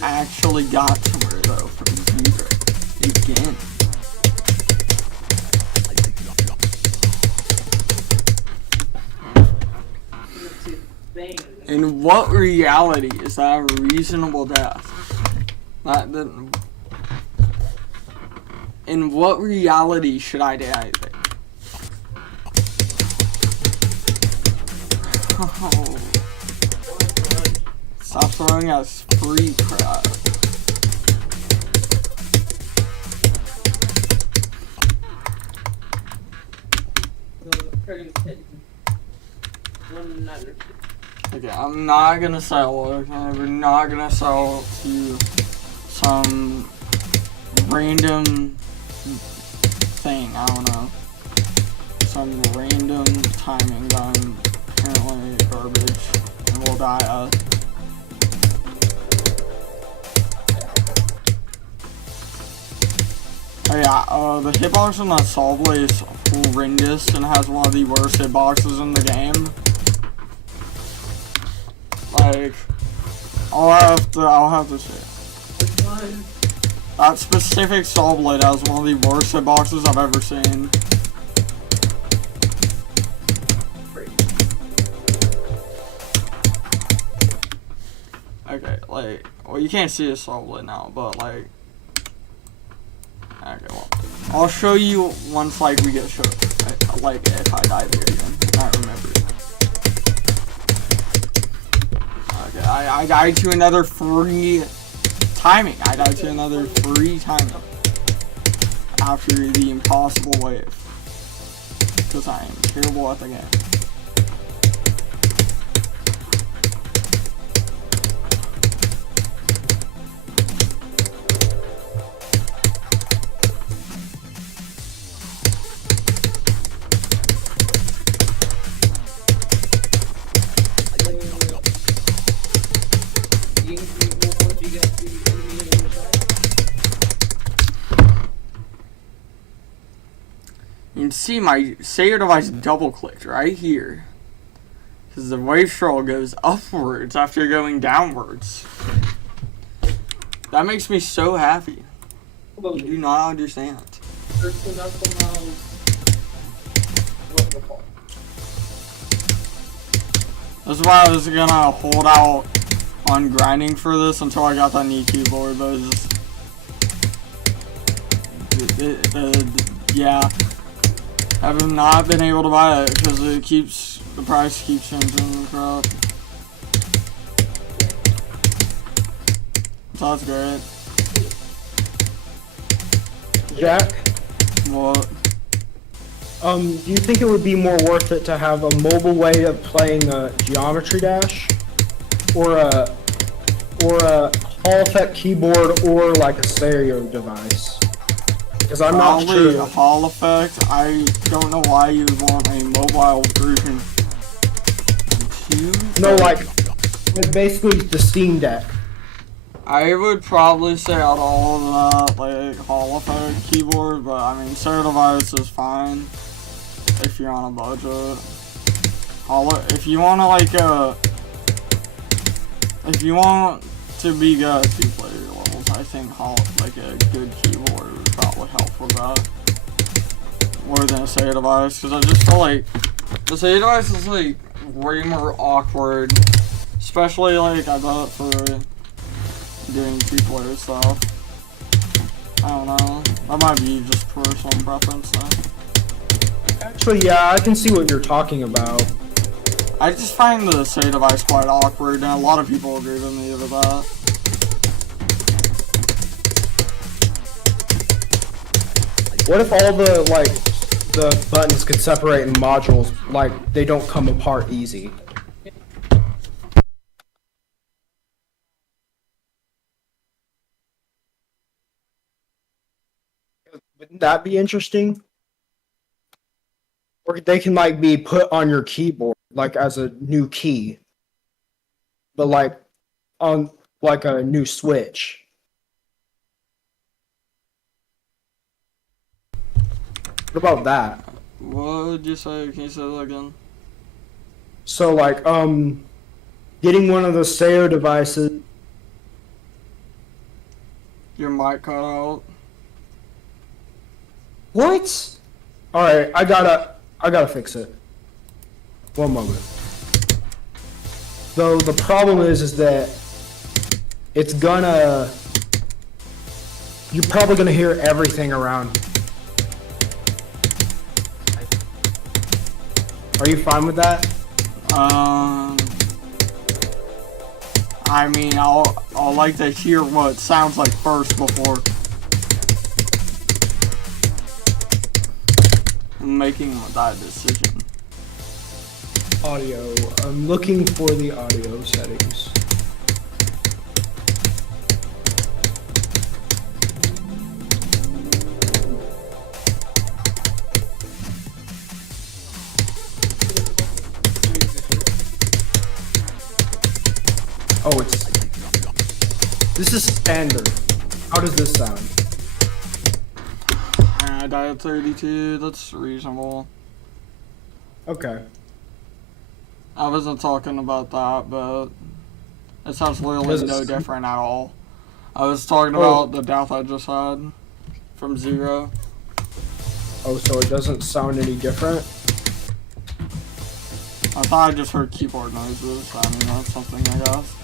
I actually got somewhere though from zero again. In what reality is that a reasonable death? In what reality should I die? Oh. Stop throwing us free crap. Okay, I'm not gonna sell. Okay, we're not gonna sell to some random thing. I don't know. Some random timing that I'm apparently garbage and will die of. Oh yeah, the hitbox on that Saw Blade is horrendous and has one of the worst hitboxes in the game. Like, I'll have to say, that specific Saw Blade has one of the worst hitboxes I've ever seen. Okay, like, well, you can't see a Saw Blade now, but like, okay, well, I'll show you once like we get showed. Like if I die there again, I remember. Okay, I died to another free timing. I died to another free timing after the impossible wave because I am terrible at the game. You can see my saver device double clicked right here because the wave scroll goes upwards after going downwards. That makes me so happy. You do not understand. That's why I was gonna hold out on grinding for this until I got that new keyboard, but it's just yeah. I have not been able to buy it because the price keeps changing and crap. So that's great. Jack? What? Do you think it would be more worth it to have a mobile way of playing a Geometry Dash? Or a Hall Effect keyboard or like a stereo device? Because I'm not probably sure. a Hall Effect. I don't know why you would want a mobile version. No, like basically the Steam Deck. I would probably say out of all of that, like Hall Effect keyboard, but I mean, stereo device is fine if you're on a budget. If you want to like if you want to be good at 2 player levels, I think like a good keyboard would probably help with that. more than a SAO device, because I just feel like the SAO device is like way more awkward, especially like I thought for doing 2-player stuff. I don't know. That might be just personal preference though. Actually, yeah, I can see what you're talking about. I just find the SAO device quite awkward, and a lot of people agree with me with that. What if all the buttons could separate in modules, like they don't come apart easy? Wouldn't that be interesting? Or they can like be put on your keyboard, like as a new key, but like on like a new switch. What about that? What would you say? Can you say that again? So like getting one of the SAO devices. Your mic cut out. What? Alright, I gotta fix it. One moment. Though the problem is that it's gonna, you're probably gonna hear everything around. Are you fine with that? I mean, I'll like to hear what it sounds like first before making that decision. Audio. I'm looking for the audio settings. Oh, this is standard. How does this sound? I dialed 32, that's reasonable. Okay. I wasn't talking about that, but it sounds literally no different at all. I was talking about the death I just had from 0. Oh, so it doesn't sound any different? I thought I just heard keyboard noises. I mean, that's something, I guess.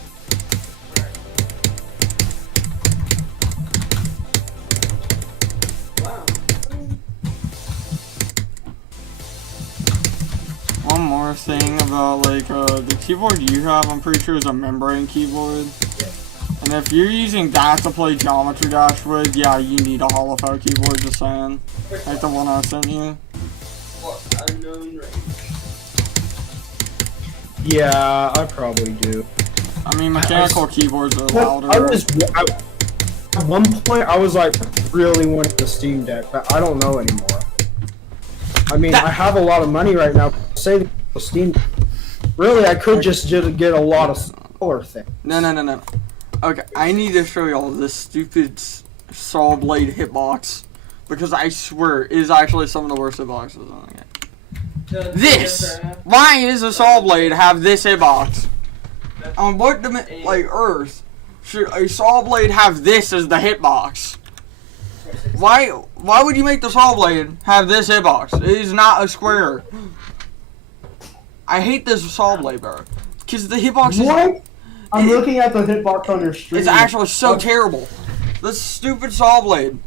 One more thing about like the keyboard you have, I'm pretty sure is a membrane keyboard. And if you're using that to play Geometry Dash with, yeah, you need a hollow felt keyboard, just saying. Like the one I sent you. What unknown range? Yeah, I probably do. I mean, mechanical keyboards are louder. At one point, I was like really wanting the Steam Deck, but I don't know anymore. I mean, I have a lot of money right now. Save the Steam Deck. Really, I could just get a lot of solar things. No. Okay, I need to show y'all this stupid saw blade hitbox. Because I swear, it is actually some of the worst hitboxes on the game. This! Why does a saw blade have this hitbox? On what like Earth should a saw blade have this as the hitbox? Why would you make the saw blade have this hitbox? It is not a square. I hate this saw blade, bro. Because the hitbox is... What? I'm looking at the hitbox on your stream. It's actually so terrible. This stupid saw blade.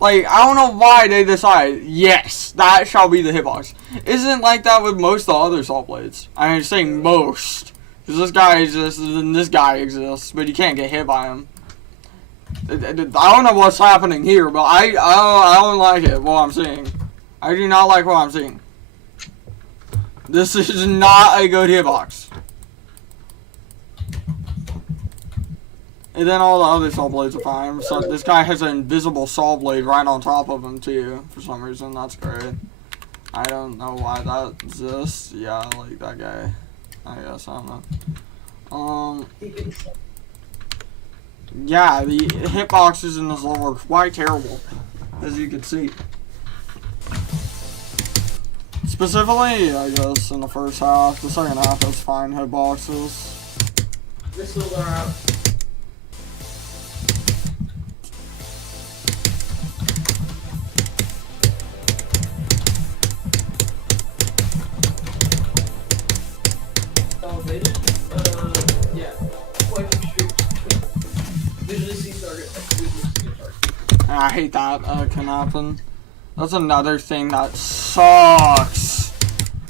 Like, I don't know why they decide, yes, that shall be the hitbox. Isn't like that with most of the other saw blades. I'm saying most. Because this guy exists and this guy exists, but you can't get hit by him. I don't know what's happening here, but I don't like it, what I'm seeing. I do not like what I'm seeing. This is not a good hitbox. And then all the other saw blades are fine. So this guy has an invisible saw blade right on top of him too, for some reason. That's great. I don't know why that exists. Yeah, like that guy. I guess, I don't know. Yeah, the hitboxes in this level are quite terrible, as you can see. Specifically, I guess, in the first half. The second half has fine hitboxes. Missiles are out. Usually see target. I hate that can happen. That's another thing that sucks.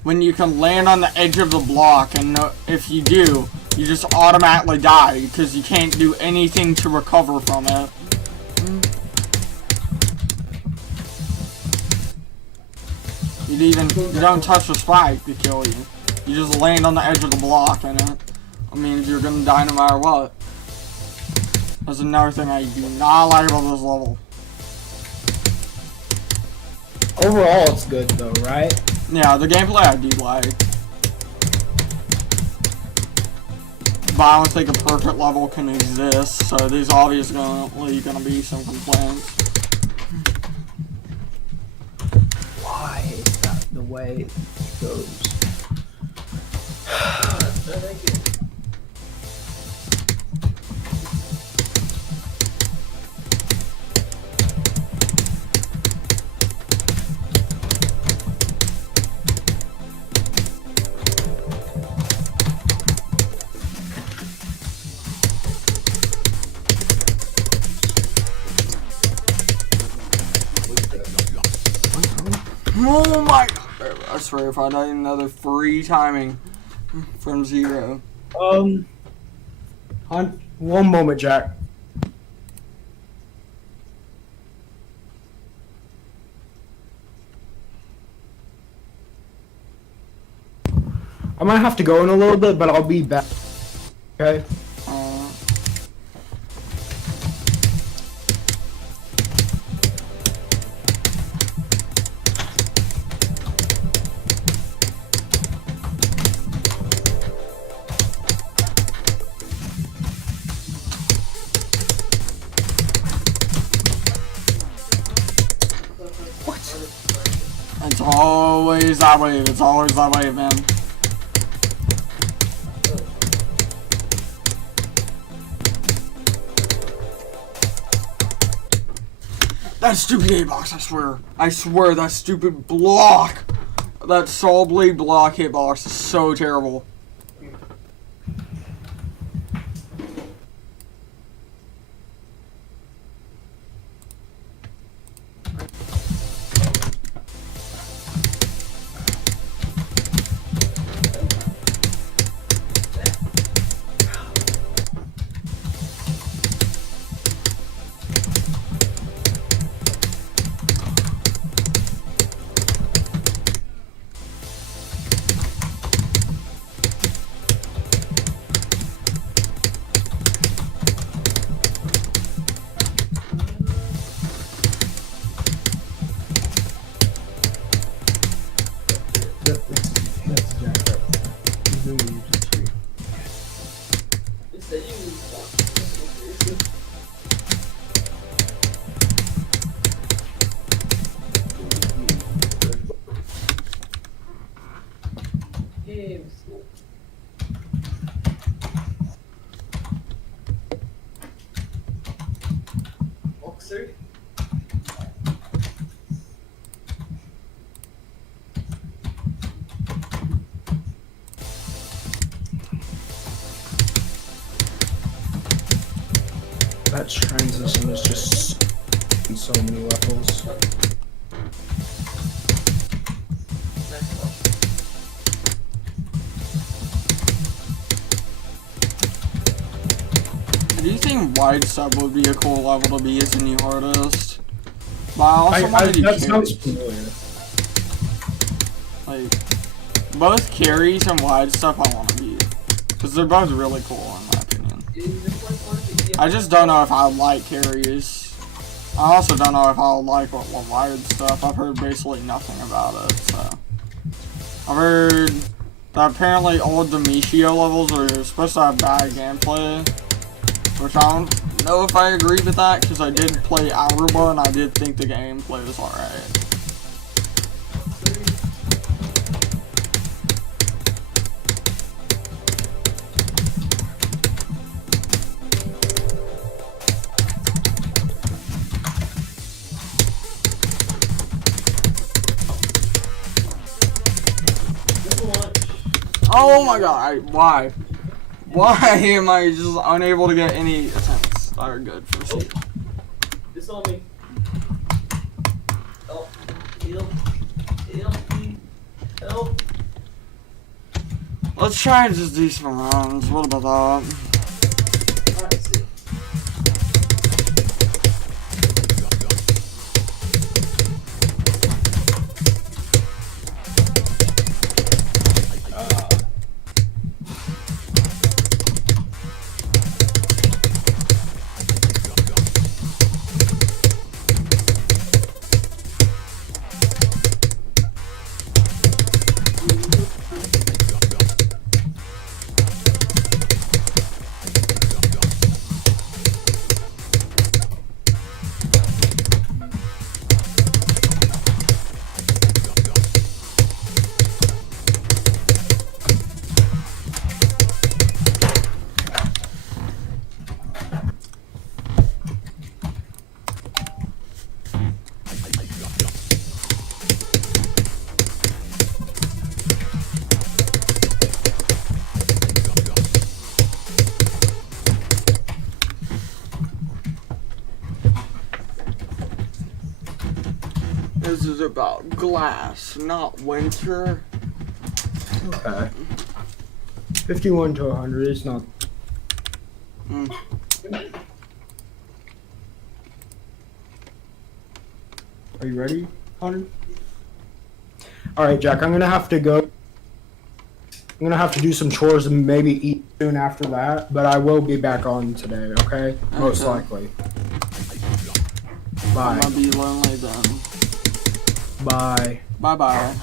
When you can land on the edge of the block, and if you do, you just automatically die because you can't do anything to recover from it. You don't touch the spike to kill you. You just land on the edge of the block, and it means you're gonna die no matter what. That's another thing I do not like about this level. Overall, it's good though, right? Yeah, the gameplay I do like. But I don't think a perfect level can exist, so there's obviously gonna be some complaints. Why is that the way it goes? Thank you. Oh my god! I swear if I die another free timing from 0. On one moment, Jack. I might have to go in a little bit, but I'll be back. Okay? It's always that way. It's always that way, man. That stupid hitbox, I swear. I swear, that stupid block. That saw blade block hitbox is so terrible. That transition is just in so many levels. Do you think wide sub would be a cool level to be as a new artist? But I also want to do that sounds carries. familiar. Like, both carries and wide stuff I want to be. Because they're both really cool in my opinion. I just don't know if I like carries. I also don't know if I like what wide stuff. I've heard basically nothing about it, so. I've heard that apparently old Demetrio levels are supposed to have bad gameplay. Which I don't know if I agree with that, because I did play Aruba and I did think the gameplay was alright. Oh my god, why? Why am I just unable to get any attempts? are good for seed. It's on me. Help. Help. Help me. Help. Let's try and just do some rounds. What about that? Alright, see. This is about glass, not winter. Okay. 51 to 100 is not. Mm. Are you ready, Hunter? Alright, Jack, I'm gonna have to go. I'm gonna have to do some chores and maybe eat soon after that, but I will be back on today, okay? Most likely. I'm Bye. gonna be lonely then. Bye. Bye bye.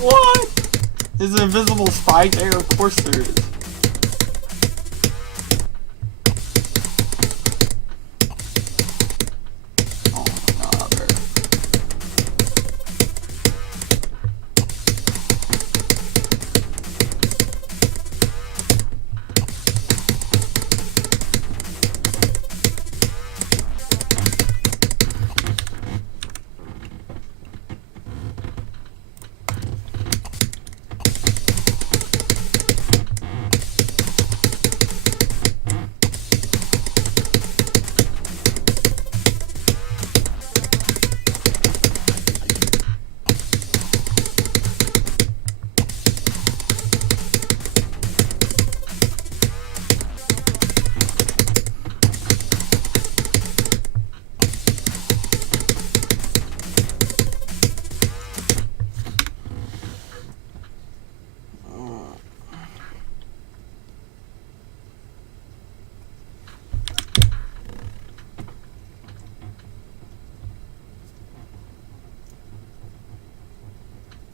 What? Is an invisible spike there? Of course there is. Oh my god, there.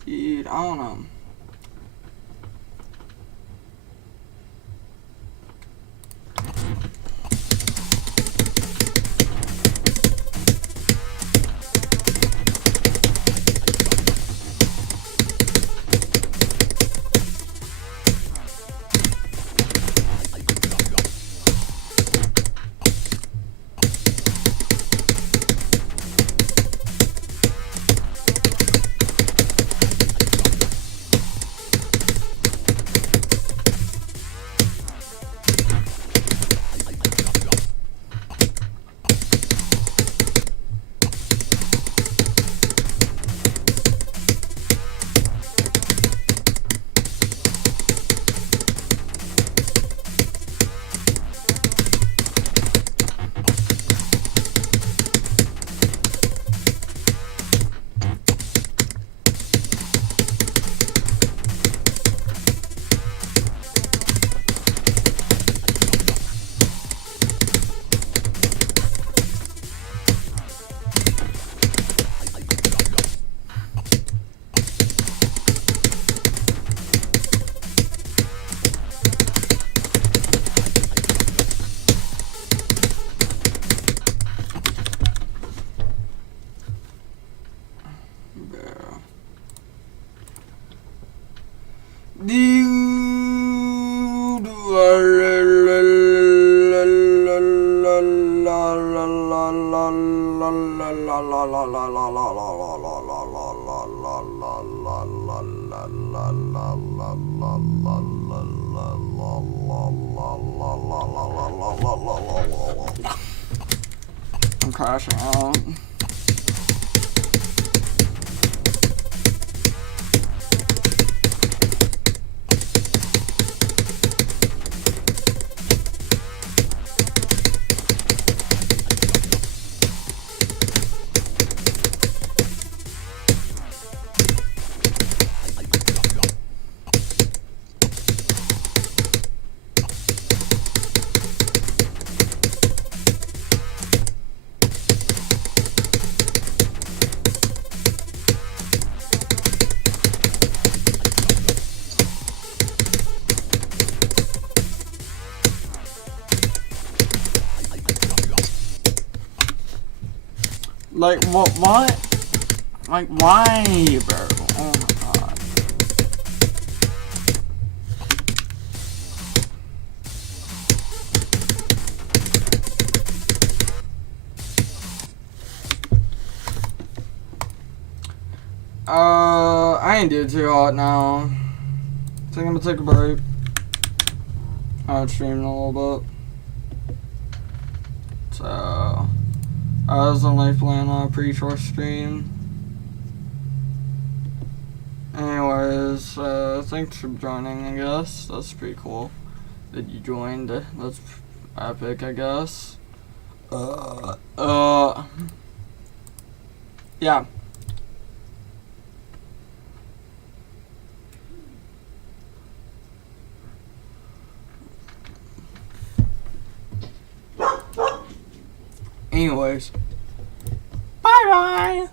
Dude, I don't know. I'm crashing out. Like, what? Like, why, bro? Oh my god. I ain't do too hot now. I think I'm gonna take a break. I'll stream in a little bit. So, I was only playing on a pretty short stream. Anyways, thanks for joining, I guess. That's pretty cool that you joined. That's epic, I guess. Yeah. Anyways, bye bye.